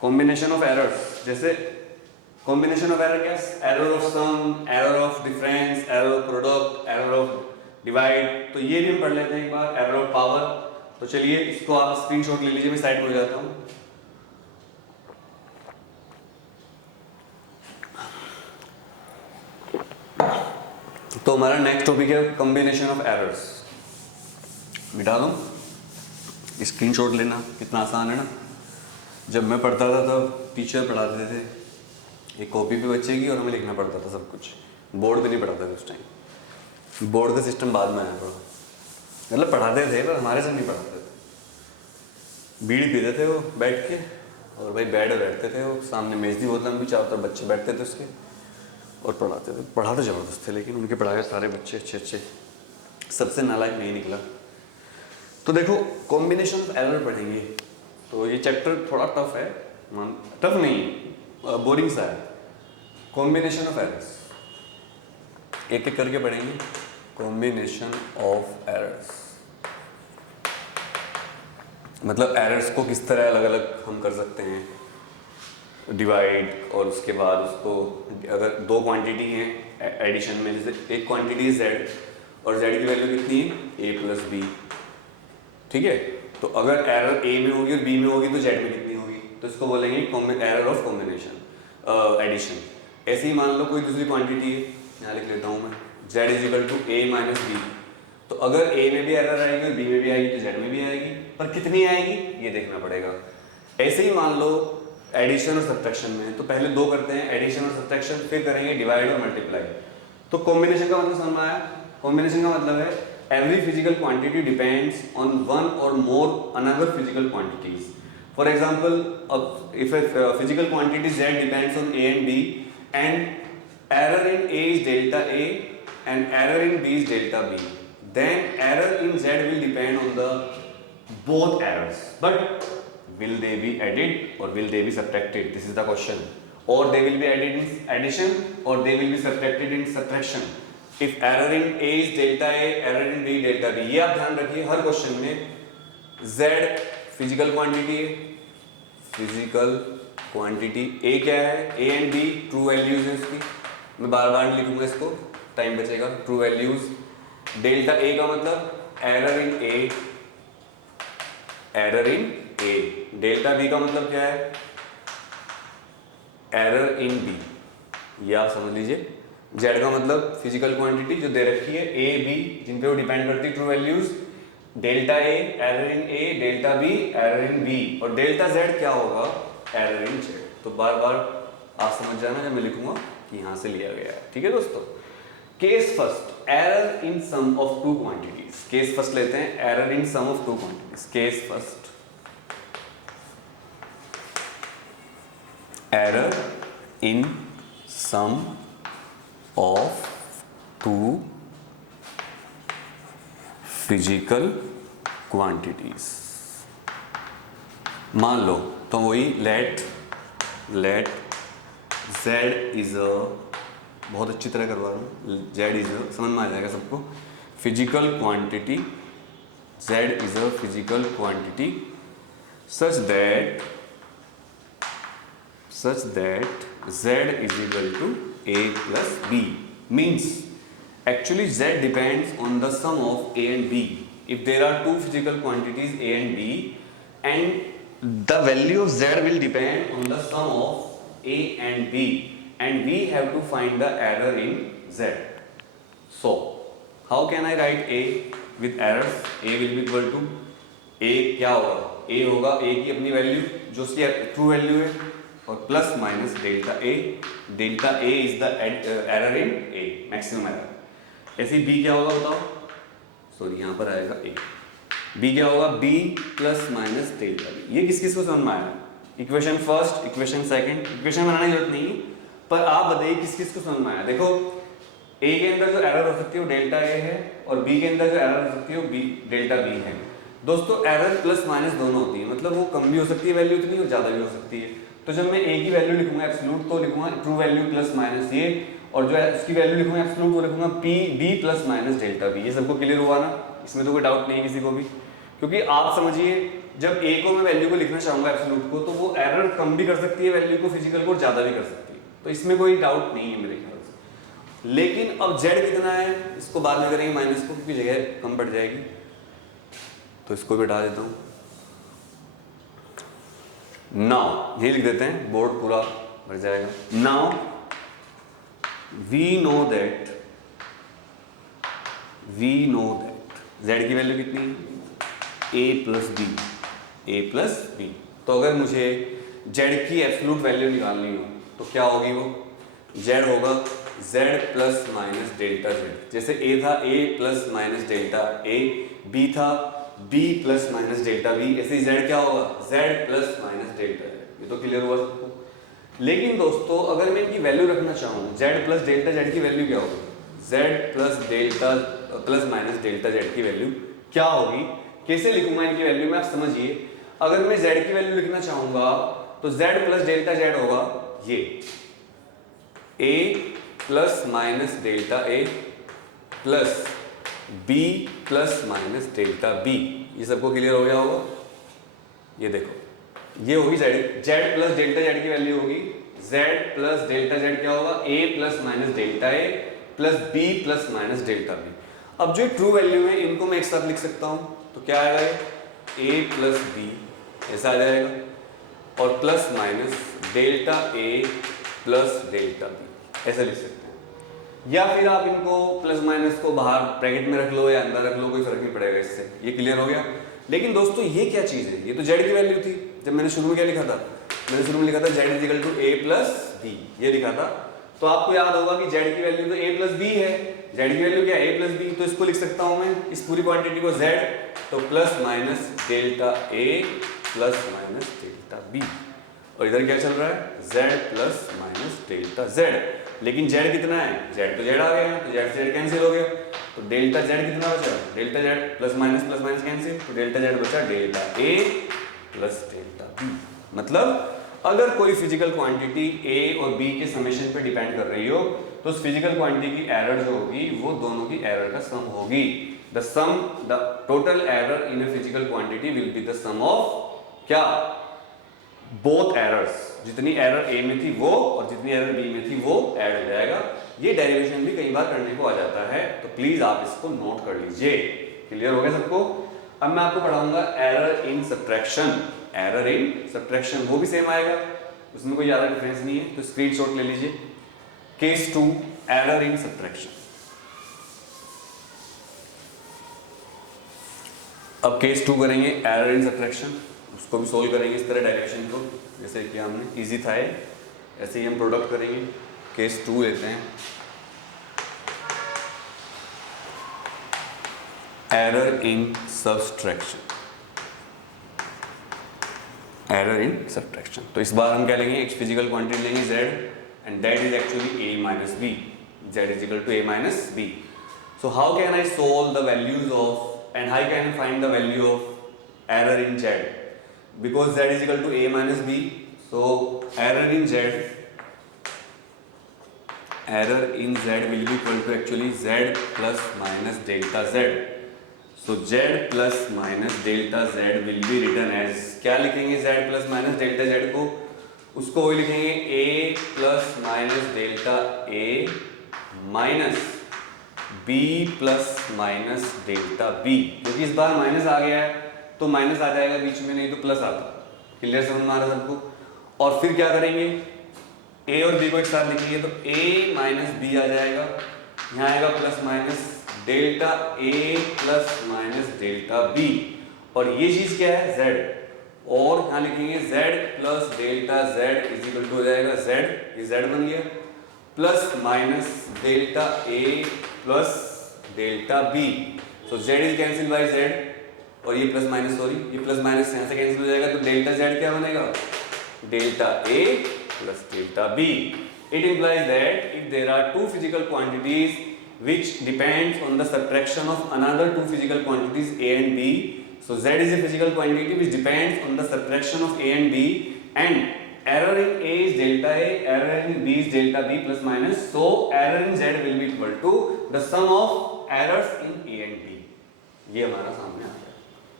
कॉम्बिनेशन ऑफ एरर्स, जैसे कॉम्बिनेशन ऑफ एरर क्या है? Error of sum, error of difference, error of product, error of divide. तो ये भी हम पढ़ लेते हैं एक बार, एरर ऑफ पावर। तो चलिए इसको आप स्क्रीनशॉट ले लीजिए, मैं साइड में हो जाता हूँ। तो हमारा नेक्स्ट टॉपिक है कॉम्बिनेशन ऑफ एरर्स। मिटा दूँ, स्क्रीनशॉट लेना कितना आसान है ना। जब मैं पढ़ता था तब टीचर पढ़ाते थे एक कॉपी पे बच्चे की, और हमें लिखना पड़ता था सब कुछ। बोर्ड पे नहीं पढ़ाते थे उस टाइम, बोर्ड का सिस्टम बाद में आया थोड़ा। मतलब पढ़ाते थे पर हमारे से नहीं पढ़ाते थे। बीड़ी पीते थे वो बैठ के, और भाई बेड पे बैठते थे वो, सामने मेज थी बहुत लंबी, चारों तरफ बच्चे बैठते थे उसके और पढ़ाते थे। पढ़ाते ज़बरदस्त थे, लेकिन उनके पढ़ाए सारे बच्चे अच्छे अच्छे, सबसे नालायक नहीं निकला। तो देखो कॉम्बिनेशन ऑफ एरर पढ़ेंगे। तो ये चैप्टर थोड़ा टफ है, टफ नहीं बोरिंग सा है। कॉम्बिनेशन ऑफ एरर्स एक एक करके पढ़ेंगे। कॉम्बिनेशन ऑफ एरर्स मतलब एरर्स को किस तरह अलग अलग हम कर सकते हैं, डिवाइड, और उसके बाद उसको अगर दो क्वांटिटी हैं एडिशन में, जैसे एक क्वांटिटी है z और z की वैल्यू कितनी है a प्लस बी, ठीक है। तो अगर एरर a में होगी और b में होगी तो z में कितनी होगी, तो इसको बोलेंगे एरर ऑफ कॉम्बिनेशन एडिशन। ऐसे ही मान लो कोई दूसरी क्वांटिटी है, यहाँ लिख लेता हूँ मैं, z is equal to a minus B. तो अगर a में भी एरर आएगी और b में भी आएगी तो z में भी आएगी, पर कितनी आएगी ये देखना पड़ेगा। ऐसे ही मान लो एडिशन और सब्ट्रैक्शन में, तो पहले दो करते हैं एडिशन और सब्ट्रैक्शन, फिर करेंगे डिवाइड और मल्टीप्लाई। तो कॉम्बिनेशन का मतलब समझ में आया? कॉम्बिनेशन का मतलब है every physical quantity depends on one or more another physical quantities. For example, if a physical quantity z depends on a and b and error in a is delta a and error in b is delta b, then error in z will depend on the both errors, but will they be added or will they be subtracted? This is the question. Or they will be added in addition or they will be subtracted in subtraction. If error in a is delta a, error in b delta b, ये आप ध्यान रखिए हर question में। z physical quantity है, physical quantity a क्या है, a and b true values है उसकी। मैं बार बार नहीं लिखूंगा इसको, टाइम बचेगा। ट्रू वैल्यूज, डेल्टा a का मतलब error in a, error in a, delta b का मतलब क्या है, एरर इन b, ये आप समझ लीजिए। z का मतलब फिजिकल क्वांटिटी जो दे रखी है a b, जिन पे वो डिपेंड करती है true values. Delta a error in a, delta b error in b, और डेल्टा z क्या होगा, एरर इन z। तो बार बार आप समझ जाना जब मैं लिखूंगा कि यहां से लिया गया है, ठीक है दोस्तों। Case first, error in sum of two quantities. Case first लेते हैं, error in sum of two quantities. Case first, error in sum of two physical quantities. मान लो तो वही लेट z इज अ, बहुत अच्छी तरह करवा रहा हूँ, z इज अ, समझ में आ जाएगा सबको, physical quantity, z is a physical quantity such that z is equal to a plus b, means actually z depends on the sum of a and b. If there are two physical quantities a and b and the value of z will depend on the sum of a and b and we have to find the error in z. So how can I write a with errors? A will be equal to, a क्या होगा, a होगा a की अपनी value जो उसकी true value है, और plus minus delta A is the error in A, maximum error. ऐसे बी क्या होगा बताओ, सॉरी यहाँ पर आएगा ए, बी क्या होगा, B plus minus delta B. ये किस किस को समझ में आया? Equation first, equation second, equation बनाने की जरूरत नहीं, पर आप बताइए किस किस को समझ में आया। देखो ए के अंदर जो एरर हो सकती है वो डेल्टा ए है, और बी के अंदर जो एरर हो सकती है वो बी डेल्टा बी है। दोस्तों एरर प्लस माइनस दोनों होती है, मतलब वो कम भी हो सकती है वैल्यू इतनी और ज़्यादा भी हो सकती है। तो जब मैं ए की वैल्यू लिखूंगा एब्सोल्यूट तो लिखूंगा ट्रू वैल्यू प्लस माइनस ये, और जो है उसकी वैल्यू लिखूंगा एब्सोल्यूट वो लिखूंगा P B plus minus delta B. ये सबको क्लियर हुआ ना, इसमें तो कोई डाउट नहीं है किसी को भी, क्योंकि आप समझिए जब ए को मैं वैल्यू को लिखना चाहूंगा एब्सोल्यूट को, तो वो एरर कम भी कर सकती है वैल्यू को फिजिकल को, ज़्यादा भी कर सकती है, तो इसमें कोई डाउट नहीं है मेरे ख्याल से। लेकिन अब जेड कितना है इसको बाद में करेंगे माइनस को, क्योंकि जगह कम बढ़ जाएगी, तो इसको भी हटा देता हूँ। नाउ ये लिख देते हैं, बोर्ड पूरा भर जाएगा। Now we know that z की वैल्यू कितनी है, a प्लस बी। तो अगर मुझे z की एब्सोल्यूट वैल्यू निकालनी हो तो क्या होगी, वो z होगा z plus minus delta z। जैसे a था a plus minus delta a, b था b plus minus delta b, ऐसे ही z क्या होगा z plus minus delta z। ये तो क्लियर हुआ सबको। लेकिन दोस्तों अगर मैं इनकी वैल्यू रखना चाहूँ, z प्लस डेल्टा z की वैल्यू क्या होगी, z plus delta plus minus delta z की वैल्यू क्या होगी, कैसे लिखूंगा इनकी वैल्यू में, आप समझिए। अगर मैं z की वैल्यू लिखना चाहूंगा तो z प्लस डेल्टा z होगा ये a plus minus delta a plus b plus minus delta b। ये सबको क्लियर हो गया होगा। ये देखो ये होगी z प्लस डेल्टा z की वैल्यू होगी z प्लस डेल्टा z क्या होगा, a plus minus delta a plus b plus minus delta b। अब जो ट्रू वैल्यू है इनको मैं एक साथ लिख सकता हूं, तो क्या आएगा, a प्लस बी ऐसा आ जाएगा और plus minus delta a plus delta b ऐसा लिख सकते हैं। या फिर आप इनको प्लस माइनस को बाहर ब्रैकेट में रख लो या अंदर रख लो, कोई फर्क नहीं पड़ेगा इससे। ये क्लियर हो गया। लेकिन दोस्तों ये क्या चीज़ है, ये तो z की वैल्यू थी। जब मैंने शुरू में क्या लिखा था, मैंने शुरू में लिखा था z is equal to a plus B, ये लिखा था। तो आपको याद होगा कि z की वैल्यू तो a प्लस बी है, z की वैल्यू क्या है a प्लस बी, तो इसको लिख सकता हूं मैं इस पूरी क्वांटिटी को z, तो plus minus delta a plus minus delta b। और इधर क्या चल रहा है, z plus minus delta z। लेकिन z कितना है, z तो z आ गया है, तो z से z कैंसिल हो गया, तो डेल्टा z कितना बचा, delta z plus minus cancel, तो डेल्टा z बचा delta a plus delta b। मतलब अगर कोई फिजिकल क्वांटिटी a और b के समेशन पे डिपेंड कर रही हो तो उस फिजिकल क्वांटिटी की एरर जो होगी वो दोनों की एरर का सम होगी। The total error in a physical quantity will be the sum of क्या, बोथ एरर्स। जितनी एरर a में थी वो और जितनी एरर b में थी वो ऐड हो जाएगा। ये डेरिवेशन भी कई बार करने को आ जाता है, तो प्लीज आप इसको नोट कर लीजिए। क्लियर हो गया सबको। अब मैं आपको पढ़ाऊंगा error in subtraction. Error in subtraction वो भी सेम आएगा, उसमें कोई ज़्यादा डिफरेंस नहीं है, तो स्क्रीनशॉट ले लीजिए। Case 2 error in subtraction. अब केस 2 करेंगे एरर इन सब्ट्रैक्शन, उसको भी सोल्व करेंगे इस तरह डेरिवेशन को जैसे कि हमने इजी था है, ऐसे ही हम प्रोडक्ट करेंगे। केस 2 लेते हैं, error in subtraction. Error in subtraction, तो इस बार हम क्या लेंगे, एक फिजिकल क्वांटिटी लेंगे z and that is actually a minus b, z is equal to a minus b. So how can I solve the values of and how can I find the value of error in z? Because z is equal to a minus b, so error in z will be equal to actually z plus minus delta z. So z plus minus delta z will be written as, क्या लिखेंगे z plus minus delta z को, उसको वही लिखेंगे a plus minus delta a minus b plus minus delta b। क्योंकि इस बार minus आ गया है तो माइनस आ जाएगा बीच में, नहीं तो प्लस आता। क्लियर समझ में आ रहा सबको। और फिर क्या करेंगे, a और b को एक साथ लिखेंगे तो a माइनस b आ जाएगा, यहाँ आएगा plus minus delta a plus minus delta b, और ये चीज क्या है z, और यहाँ लिखेंगे z plus delta z is equal to हो जाएगा z, ये z बन गया, plus minus delta a plus delta b। So z is cancel by z, और ये प्लस माइनस, सॉरी ये प्लस माइनस यहाँ से कैंसिल हो जाएगा, तो डेल्टा z क्या बनेगा, delta a plus delta b। It implies that if there are two physical quantities which depends on the subtraction of another two physical quantities a and b, so z is a physical quantity which depends on the subtraction of a and b, and error in a is delta a, error in b is delta b plus minus, so error in z will be equal to the sum of errors in a and b। ये हमारा सामने आ गया।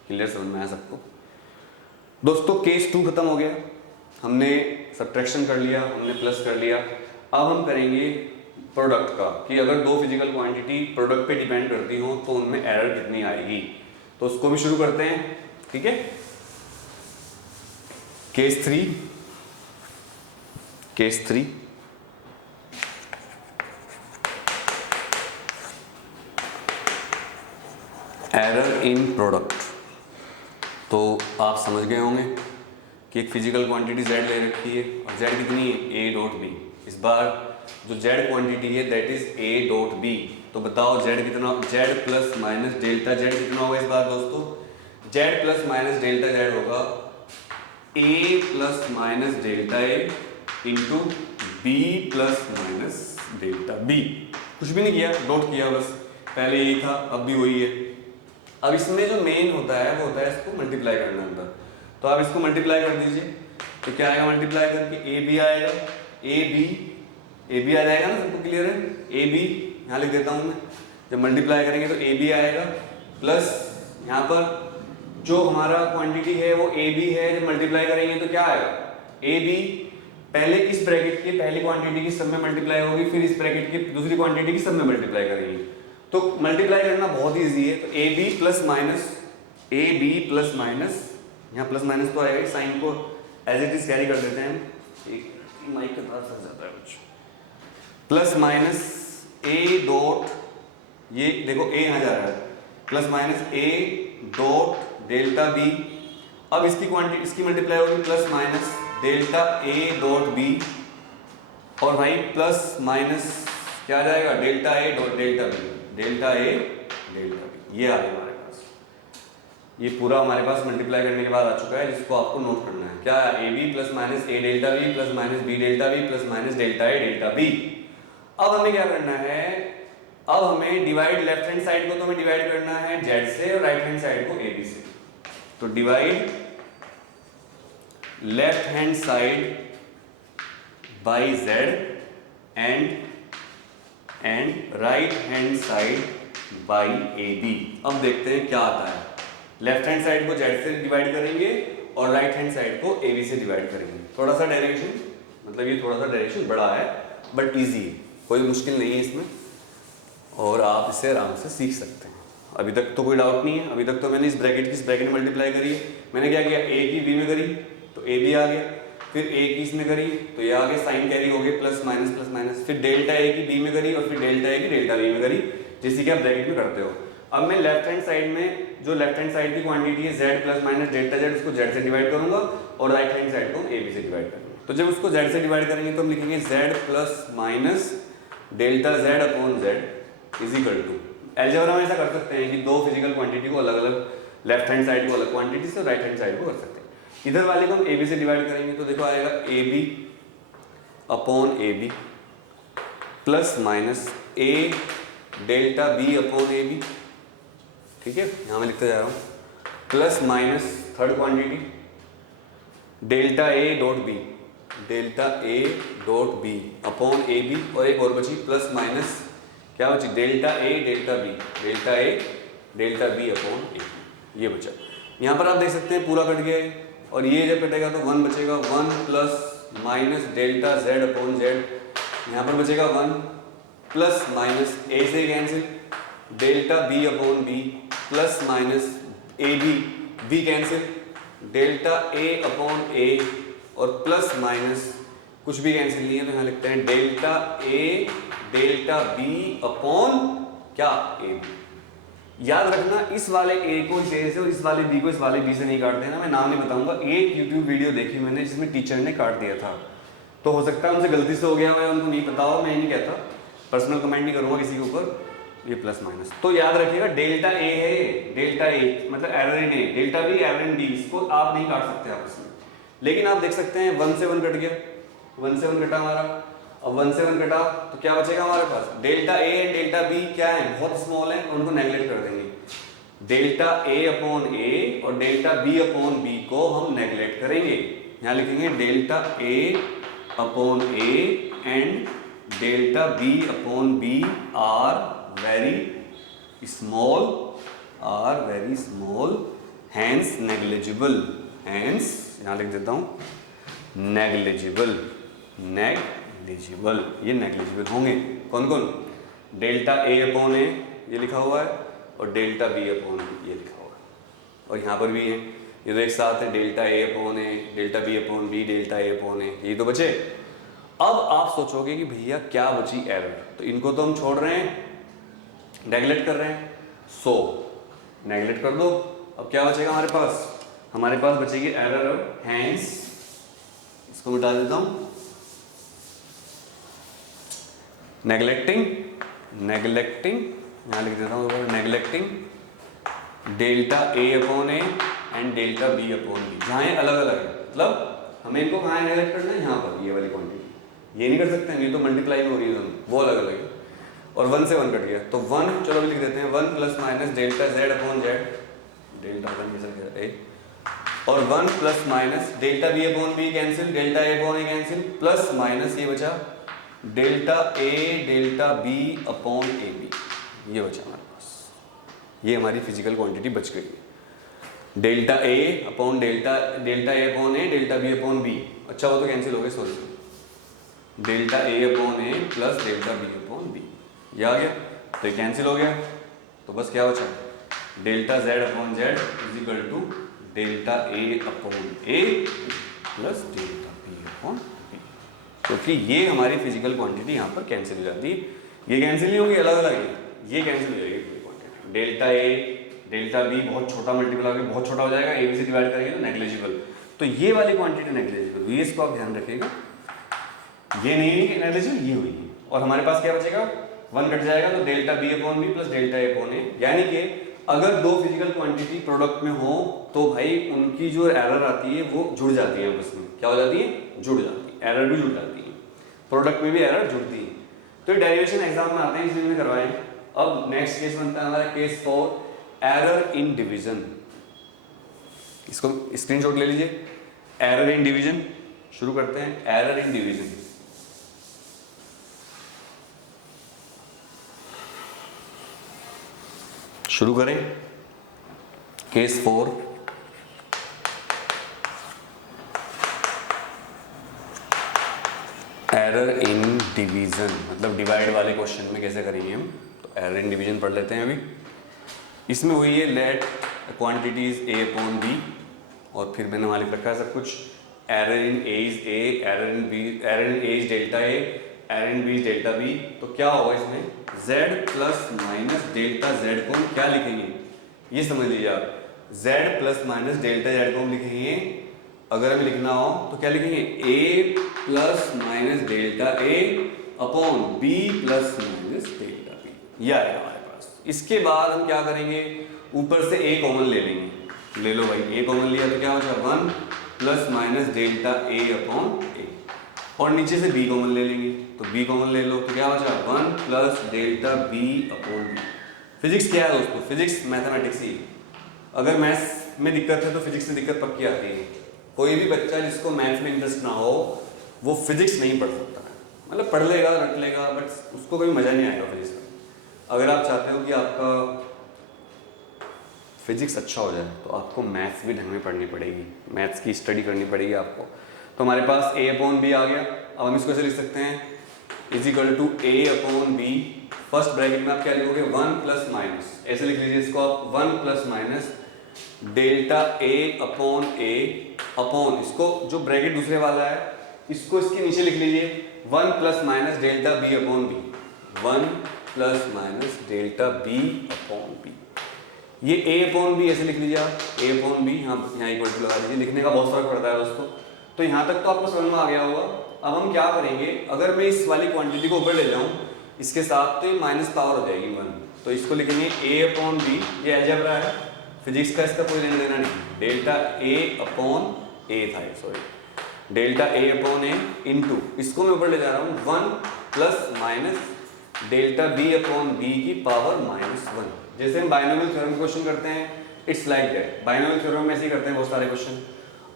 Clear समझ में आया सबको। दोस्तों case 2 खत्म हो गया, हमने सब्ट्रैक्शन कर लिया, हमने प्लस कर लिया। अब हम करेंगे प्रोडक्ट का, कि अगर दो फिजिकल क्वांटिटी प्रोडक्ट पे डिपेंड करती हो तो उनमें एरर कितनी आएगी। तो उसको भी शुरू करते हैं, ठीक है। Case 3 error in product. तो आप समझ गए होंगे कि एक फिजिकल क्वांटिटी z ले रखी है और z कितनी है, a डॉट बी। इस बार जो z क्वांटिटी है that is a dot B. तो बताओ z कितना, z plus minus delta z कितना होगा इस बार दोस्तों, z plus minus delta z होगा a plus minus delta a into B plus minus delta B. कुछ भी नहीं किया, डॉट किया बस, पहले यही था अब भी वही है। अब इसमें जो मेन होता है वो होता है इसको मल्टीप्लाई करना अंदर। तो आप इसको मल्टीप्लाई कर दीजिए, तो क्या आएगा मल्टीप्लाई करके, ए बी आएगा, ए बी आ जाएगा ना, सबको क्लियर है। ए बी यहाँ लिख देता हूँ मैं, जब मल्टीप्लाई करेंगे तो ए बी आएगा, प्लस यहाँ पर जो हमारा क्वांटिटी है वो ए बी है, जब मल्टीप्लाई करेंगे तो क्या आएगा, ए बी पहले इस ब्रैकेट की पहली क्वांटिटी की सब में मल्टीप्लाई होगी, फिर इस ब्रैकेट की दूसरी क्वांटिटी की सब में मल्टीप्लाई करेंगे। तो मल्टीप्लाई करना बहुत इजी है। तो ए बी प्लस माइनस, यहाँ प्लस माइनस तो आएगा, साइन को एज इट इज कैरी कर देते हैं, एक माइक के पास फंस जाता है कुछ, प्लस माइनस ए डॉट, ये देखो ए यहाँ जा रहा है, plus minus A dot delta B. अब इसकी क्वांटिटी, इसकी मल्टीप्लाई होगी plus minus delta A dot B, और भाई प्लस माइनस क्या आ जाएगा, delta A dot delta B, delta A delta B. ये आ गया हमारे पास, ये पूरा हमारे पास मल्टीप्लाई करने के बाद आ चुका है, जिसको आपको नोट करना है। क्या, A B plus minus A delta B plus minus B delta B plus minus delta A delta B. अब हमें क्या करना है, अब हमें डिवाइड लेफ्ट हैंड साइड को तो हमें डिवाइड करना है जेड से और राइट हैंड साइड को ए बी से। तो divide left hand side by Z and right hand side by A B. अब देखते हैं क्या आता है। लेफ्ट हैंड साइड को जेड से डिवाइड करेंगे और राइट हैंड साइड को ए बी से डिवाइड करेंगे। थोड़ा सा डेरिवेशन, मतलब ये थोड़ा सा डेरिवेशन बड़ा है बट इजी है, कोई मुश्किल नहीं है इसमें, और आप इसे आराम से सीख सकते हैं। अभी तक तो कोई डाउट नहीं है। अभी तक तो मैंने इस ब्रैकेट की इस ब्रैकेट में मल्टीप्लाई करी है। मैंने क्या किया, ए की बी में करी तो ए बी आ गया, फिर ए की इसमें करी तो ये आगे साइन कैरी हो गए, प्लस माइनस, फिर डेल्टा ए की बी में करी और फिर डेल्टा ए की डेल्टा बी में करी, जैसे कि आप ब्रैकेट में करते हो। अब मैं लेफ्ट हैंड साइड में जो लेफ्ट हैंड साइड की क्वांटिटी है z plus minus delta z, उसको z से डिवाइड करूंगा और राइट हैंड साइड को a b से डिवाइड करूंगा। तो जब उसको z से डिवाइड करेंगे तो हम लिखेंगे z plus minus delta z upon z is equal to, algebra में ऐसा कर सकते हैं कि दो फिजिकल क्वांटिटी को अलग अलग, लेफ्ट हैंड साइड को अलग क्वांटिटी से, राइट हैंड साइड को कर सकते हैं। इधर वाले को हम a b से डिवाइड करेंगे तो देखो आएगा a b upon a b plus minus a delta b upon a b। ठीक है, यहाँ मैं लिखते जा रहा हूँ, plus minus third quantity delta A dot B, delta A dot B upon A B, और एक और बची प्लस माइनस क्या बची, delta A delta B, delta A delta B upon A, ये बचा। यहाँ पर आप देख सकते हैं पूरा कट गया है, और ये जब कटेगा तो 1 बचेगा, 1 plus minus delta Z upon Z, यहाँ पर बचेगा 1 प्लस माइनस ए से cancel delta B upon B plus minus A B, B cancel, delta A upon A और प्लस माइनस कुछ भी कैंसिल नहीं है तो यहाँ लिखते हैं delta A delta B upon क्या, ए बी। याद रखना इस वाले ए को इस ए से और इस वाले बी को इस वाले बी से नहीं काट देना। मैं नाम नहीं बताऊंगा, एक यूट्यूब वीडियो देखी मैंने जिसमें टीचर ने काट दिया था, तो हो सकता है उनसे गलती से हो गया, मैं उनको नहीं पता हो, मैं नहीं कहता, पर्सनल कमेंट नहीं करूंगा किसी के ऊपर। ये प्लस माइनस तो याद रखिएगा, डेल्टा ए है, डेल्टा ए मतलब error in A, delta B error in D, इसको आप नहीं काट सकते आपस में। लेकिन आप देख सकते हैं 1 से 1 कट गया, 1 से 1 कटा हमारा। अब 1 से 1 कटा तो क्या बचेगा हमारे पास, delta A and delta B क्या है, बहुत स्मॉल है, उनको नेगलेक्ट कर देंगे। डेल्टा ए अपॉन ए और डेल्टा बी अपॉन बी को हम नेगलेक्ट करेंगे, यहाँ लिखेंगे delta A upon A and delta B upon B are very small, hence negligible, hence यहाँ लिख देता हूँ नेग्लिजिबल, नेग्लिजिबल, ये नेग्लिजिबल होंगे। कौन कौन? डेल्टा ए अपॉन ए ये लिखा हुआ है और डेल्टा बी अपॉन बी ये लिखा हुआ है, और यहाँ पर भी है, ये तो एक साथ है, delta A upon A, delta B upon B, delta A upon A, ये तो बचे। अब आप सोचोगे कि भैया क्या बची? एरर। तो इनको तो हम छोड़ रहे हैं, नेगलेक्ट कर रहे हैं, सो नेगलेक्ट कर दो। अब क्या बचेगा हमारे पास? हमारे पास बचेगी एरर, हैंस इसको मिटा देता हूं, नेगलेक्टिंग, नेगलेक्टिंग यहां लिख देता हूं, neglecting delta A upon A and delta B upon B. जहां ये अलग अलग है, मतलब हमें इनको कहाँ नेगलेक्ट करना है? यहाँ पर, ये वाली क्वांटिटी। ये नहीं कर सकते हैं, ये तो मल्टीप्लाई में हो रही है दोनों, वो अलग अलग है, और 1 से 1 कट गया तो 1, चलो अभी लिख देते हैं 1 plus minus delta Z upon Z, delta upon A, और 1 plus minus delta B upon B cancel, delta A upon A cancel, plus minus ये बचा delta A delta B upon A B, ये बचा हमारे पास। ये हमारी फिजिकल क्वांटिटी बच गई है। Delta A upon delta, delta A upon A, delta B upon B, अच्छा वो तो कैंसिल हो गए, sorry, delta A upon A plus delta B upon B, ये आ गया, तो ये कैंसिल हो गया। तो बस क्या बचा? Delta Z upon Z is equal to delta A upon A plus delta B upon B, क्योंकि ये हमारी फिजिकल क्वांटिटी यहाँ पर कैंसिल हो जाती है। ये कैंसिल नहीं होगी, अलग अलग है, ये कैंसिल हो जाएगी पूरी quantity. Delta A delta B बहुत छोटा मल्टीपल आगे बहुत छोटा हो जाएगा, ए बी से डिवाइड करेंगे तो नेग्लिजिबल, तो ये वाली क्वांटिटी नेग्लिजिबल, ये इसको आप ध्यान रखिएगा, ये नहीं है कि नेग्लिजिबल, ये हुई है। और हमारे पास क्या बचेगा? 1 कट जाएगा तो delta B upon B plus delta A upon A, यानी कि अगर दो फिजिकल क्वांटिटी प्रोडक्ट में हो तो भाई उनकी जो एरर आती है वो जुड़ जाती है आपस में। क्या हो जाती है? जुड़ जाती है, एरर भी जुड़ जाती है, प्रोडक्ट में भी एरर जुड़ती है। तो डेरिवेशन एग्जाम में आते हैं, इसलिए मैंने करवाए। अब नेक्स्ट केस बनता है हमारा केस 4, एरर इन डिवीजन। इसको स्क्रीनशॉट ले लीजिए, एरर इन डिवीजन। शुरू करते हैं, एरर इन डिवीजन। शुरू करें, केस 4, एरर इन डिवीजन, मतलब डिवाइड वाले क्वेश्चन में कैसे करेंगे हम। तो एरर इन डिवीजन पढ़ लेते हैं अभी। इसमें वही है, let quantities A upon B, और फिर मैंने वहाँ लिख रखा है सब कुछ, error in A is A, error in B, error in A is delta A, error in B is delta B. तो क्या होगा इसमें? z plus minus delta z को हम क्या लिखेंगे, ये समझ लीजिए आप। z plus minus delta z को हम लिखेंगे, अगर हमें लिखना हो तो क्या लिखेंगे? a plus minus delta a upon b plus minus delta b, ये आएगा हमारे पास। इसके बाद हम क्या करेंगे? ऊपर से a कॉमन ले लेंगे, ले लो भाई, a कॉमन लिया तो क्या हो जाएगा? 1 plus minus delta a upon a, और नीचे से b कॉमन ले लेंगे, तो b कॉमन ले लो तो क्या हो जाएगा? 1 plus delta b upon b। Physics क्या है दोस्तों? फिजिक्स मैथमेटिक्स ही। अगर मैथ्स में दिक्कत है तो फिजिक्स में दिक्कत पक्की आती है। कोई भी बच्चा जिसको मैथ्स में इंटरेस्ट ना हो वो फिजिक्स नहीं पढ़ सकता है, मतलब पढ़ लेगा रट लेगा, बट उसको कभी मजा नहीं आएगा फिजिक्स में। अगर आप चाहते हो कि आपका फिजिक्स अच्छा हो जाए तो आपको मैथ्स भी ढंग में पढ़नी पड़ेगी, मैथ्स की स्टडी करनी पड़ेगी आपको। तो हमारे पास a अपॉन बी आ गया। अब हम इसको ऐसे लिख सकते हैं, is equal to a upon B, first bracket में आप क्या लिखोगे? 1 प्लस माइनस, ऐसे लिख लीजिए इसको आप, 1 plus minus delta a upon a upon, इसको जो ब्रैकेट दूसरे वाला है इसको इसके नीचे लिख लीजिए, 1 plus minus delta b upon b, 1 plus minus delta b upon b। ये a अपॉन b ऐसे लिख लीजिए आप, a अपॉन b, यहाँ इक्वल टू लगा दीजिए। लिखने का बहुत फर्क पड़ता है दोस्तों। तो यहाँ तक तो आपको समझ में आ गया होगा। अब हम क्या करेंगे, अगर मैं इस वाली क्वांटिटी को ऊपर ले जाऊँ इसके साथ तो ये माइनस पावर हो जाएगी 1, तो इसको लिखेंगे a अपॉन b, ये अलजेब्रा है फिजिक्स का, इसका कोई लेना देना नहीं। डेल्टा a अपॉन a था, sorry, delta a upon a into, इसको मैं ऊपर ले जा रहा हूँ 1 plus minus delta b upon b की पावर -1। जैसे हम बाइनोमियल थ्योरम क्वेश्चन करते हैं, it's like that. Binomial theorem में ऐसे ही करते हैं बहुत सारे क्वेश्चन।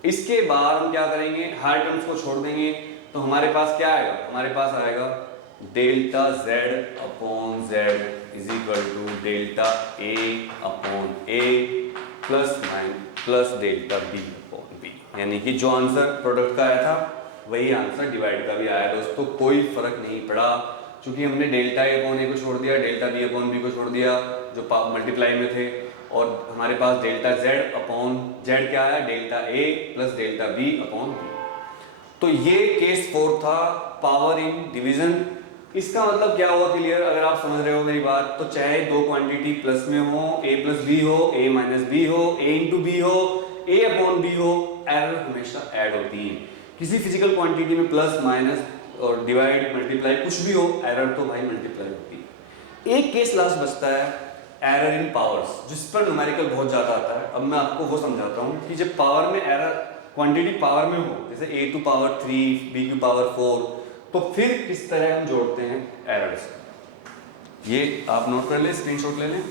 इसके बाद हम क्या करेंगे? हायर टर्म्स को छोड़ देंगे, तो हमारे पास क्या आएगा? हमारे पास आएगा delta z upon z is equal to delta a upon a plus delta b upon b। यानी कि जो आंसर प्रोडक्ट का आया था वही आंसर डिवाइड का भी आया दोस्तों, कोई फर्क नहीं पड़ा, क्योंकि हमने डेल्टा ए अपॉन ए को छोड़ दिया, डेल्टा बी अपॉन बी को छोड़ दिया जो मल्टीप्लाई में थे, और हमारे पास डेल्टा जेड अपॉन जेड क्या आया, delta A plus delta B upon B. तो ये केस 4 था, पावर इन डिवीजन। इसका मतलब क्या हुआ क्लियर, अगर आप समझ रहे हो मेरी बात, तो चाहे दो क्वांटिटी प्लस में हो, ए प्लस बी हो, ए माइनस बी हो, ए इंटू बी हो, ए अपॉन बी हो, एरर हमेशा ऐड होती है। किसी फिजिकल क्वांटिटी में प्लस माइनस और डिवाइड मल्टीप्लाई कुछ भी हो, एरर तो भाई मल्टीप्लाई होती है। एक केस लास्ट बचता है एरर इन पावर्स, जिस पर न्यूमेरिकल बहुत ज़्यादा आता है। अब मैं आपको वो समझाता हूँ कि जब पावर में एरर, क्वांटिटी पावर में हो, जैसे a to power 3, b to power 4, तो फिर किस तरह हम जोड़ते हैं एरर्स। ये आप नोट कर ले, स्क्रीनशॉट ले लें।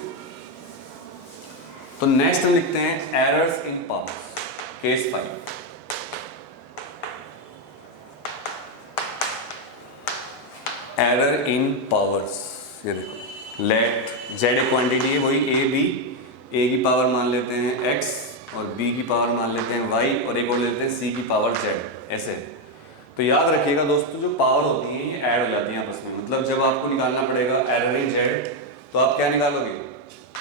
तो नेक्स्ट हम लिखते हैं errors in powers, case 5। Error in powers, ये देखो, लेट जेड एक क्वांटिटी है, वही ए बी, ए की पावर मान लेते हैं x और b की पावर मान लेते हैं y और एक और लेते हैं c की पावर z, ऐसे। तो याद रखिएगा दोस्तों, जो पावर होती है ये ऐड हो जाती है आपस में। मतलब जब आपको निकालना पड़ेगा एरर इन z, तो आप क्या निकालोगे,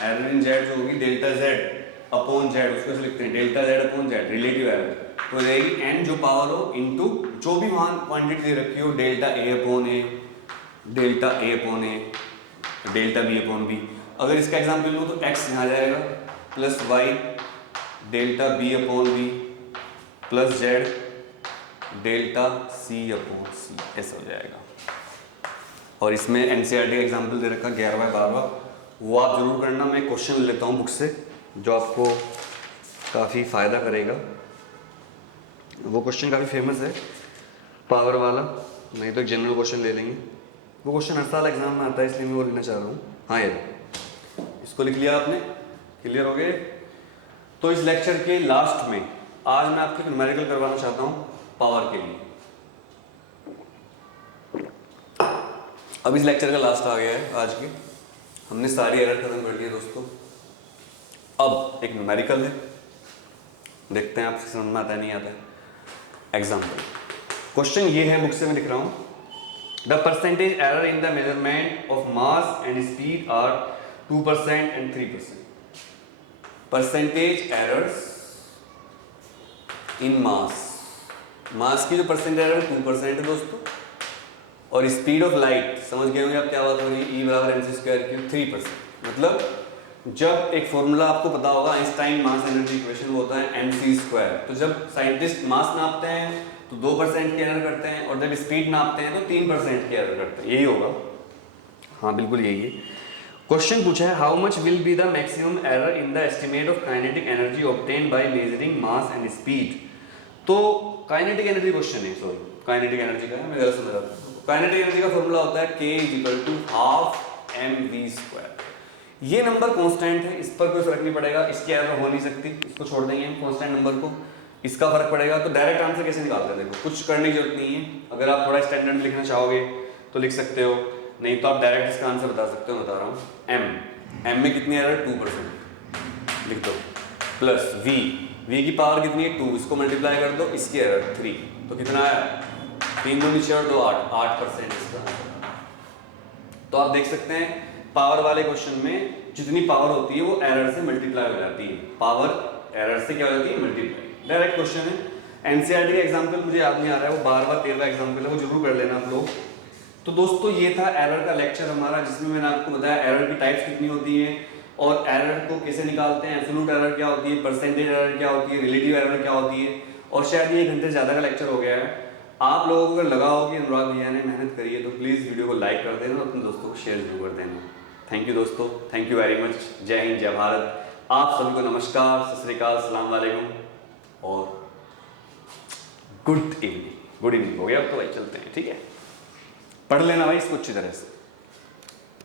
एरर इन z जो होगी डेल्टा z अपॉन z, उसको ऐसे लिखते हैं delta z upon z, relative error. तो रहेगी n जो पावर हो इनटू जो भी वहां क्वांटिटी दे रखी हो, delta a upon a, delta a upon a, delta B upon B. अगर इसका एग्जाम्पल लूँ तो x यहाँ जाएगा plus Y delta B upon B plus Z delta C upon C, ऐसा हो जाएगा। और इसमें एनसीईआरटी का एग्जाम्पल दे रखा 11/12, वो आप जरूर करना। मैं क्वेश्चन लेता हूँ बुक से जो आपको काफ़ी फ़ायदा करेगा। वो क्वेश्चन काफ़ी फेमस है पावर वाला, नहीं तो एक जनरल क्वेश्चन ले लेंगे। वो क्वेश्चन हर साल एग्जाम में आता है, इसलिए मैं वो लिखना चाह रहा हूँ। हाँ, ये इसको लिख लिया आपने, क्लियर हो गए। तो इस लेक्चर के लास्ट में आज मैं आपको न्यूमेरिकल करवाना चाहता हूँ पावर के लिए। अब इस लेक्चर का लास्ट आ गया है आज के, हमने सारी एरर खत्म कर दी है दोस्तों। अब एक न्यूमेरिकल है, देखते हैं आपसे समझ में आता है नहीं आता है। एग्जाम्पल क्वेश्चन ये है, बुक से मैं लिख रहा हूँ। The percentage error in the measurement of mass and speed are 2% and 3%. Percentage errors in mass, मास की जो परसेंट एरर 2% है दोस्तों, और स्पीड ऑफ लाइट समझ गए होंगे आप क्या बात हो रही है, E बराबर mc² 3%। मतलब जब एक फॉर्मूला आपको पता होगा, आइंस्टाइन मास एनर्जी इक्वेशन, वो होता है mc²। तो जब साइंटिस्ट मास नापते हैं तो 2% की एरर करते हैं, और जब स्पीड नापते हैं तो 3% की एरर करते हैं, यही होगा। हाँ बिल्कुल यही है। क्वेश्चन पूछा है how much will be the maximum error in the estimate of kinetic energy obtained by measuring mass and speed. तो काइनेटिक एनर्जी क्वेश्चन है, सॉरी काइनेटिक एनर्जी का है, मैं गलत समझ रहा था। काइनेटिक एनर्जी का फॉर्मूला होता है K = ½ mv²। ये नंबर कांस्टेंट है, इस पर कोई फर्क नहीं पड़ेगा, इसकी एरर हो नहीं सकती, इसको छोड़ देंगे हम कांस्टेंट नंबर को। इसका फर्क पड़ेगा। तो डायरेक्ट आंसर कैसे निकालते हैं, देखो कुछ करने की जरूरत नहीं है। अगर आप थोड़ा स्टैंडर्ड लिखना चाहोगे तो लिख सकते हो, नहीं तो आप डायरेक्ट इसका आंसर बता सकते हो। बता रहा हूँ m में कितनी एरर 2% लिख दो, प्लस v की पावर कितनी है 2, इसको मल्टीप्लाई कर दो, इसकी एरर 3, तो कितना आया 3 2 नीचे और 2 8% इसका। तो आप देख सकते हैं पावर वाले क्वेश्चन में जितनी पावर होती है वो एरर से मल्टीप्लाई हो जाती है। पावर एरर से क्या हो जाती है, मल्टीप्लाई। डायरेक्ट क्वेश्चन है। एनसीईआरटी का एग्जांपल मुझे याद नहीं आ रहा है, वो 12वां 13वां एग्जांपल है, वो जरूर कर लेना आप लोग। तो दोस्तों ये था एरर का लेक्चर हमारा, जिसमें मैंने आपको बताया एरर की टाइप्स कितनी होती हैं और एरर को कैसे निकालते हैं, एब्सोल्यूट एरर क्या होती है, परसेंटेज एरर क्या होती है, रिलेटिव एरर क्या होती है। और शायद ये 1 घंटे ज़्यादा का लेक्चर हो गया है। आप लोगों को अगर लगा हो कि अनुराग भैया ने मेहनत करी है तो प्लीज़ वीडियो को लाइक कर देना और अपने दोस्तों को शेयर जरूर कर देना। थैंक यू दोस्तों, थैंक यू वेरी मच। जय हिंद, जय भारत। आप सभी को नमस्कार, सत श्री अकाल, अस्सलाम वालेकुम और गुड इवनिंग। गुड इवनिंग हो गया अब तो भाई, चलते हैं, ठीक है। पढ़ लेना भाई इसको अच्छी तरह से।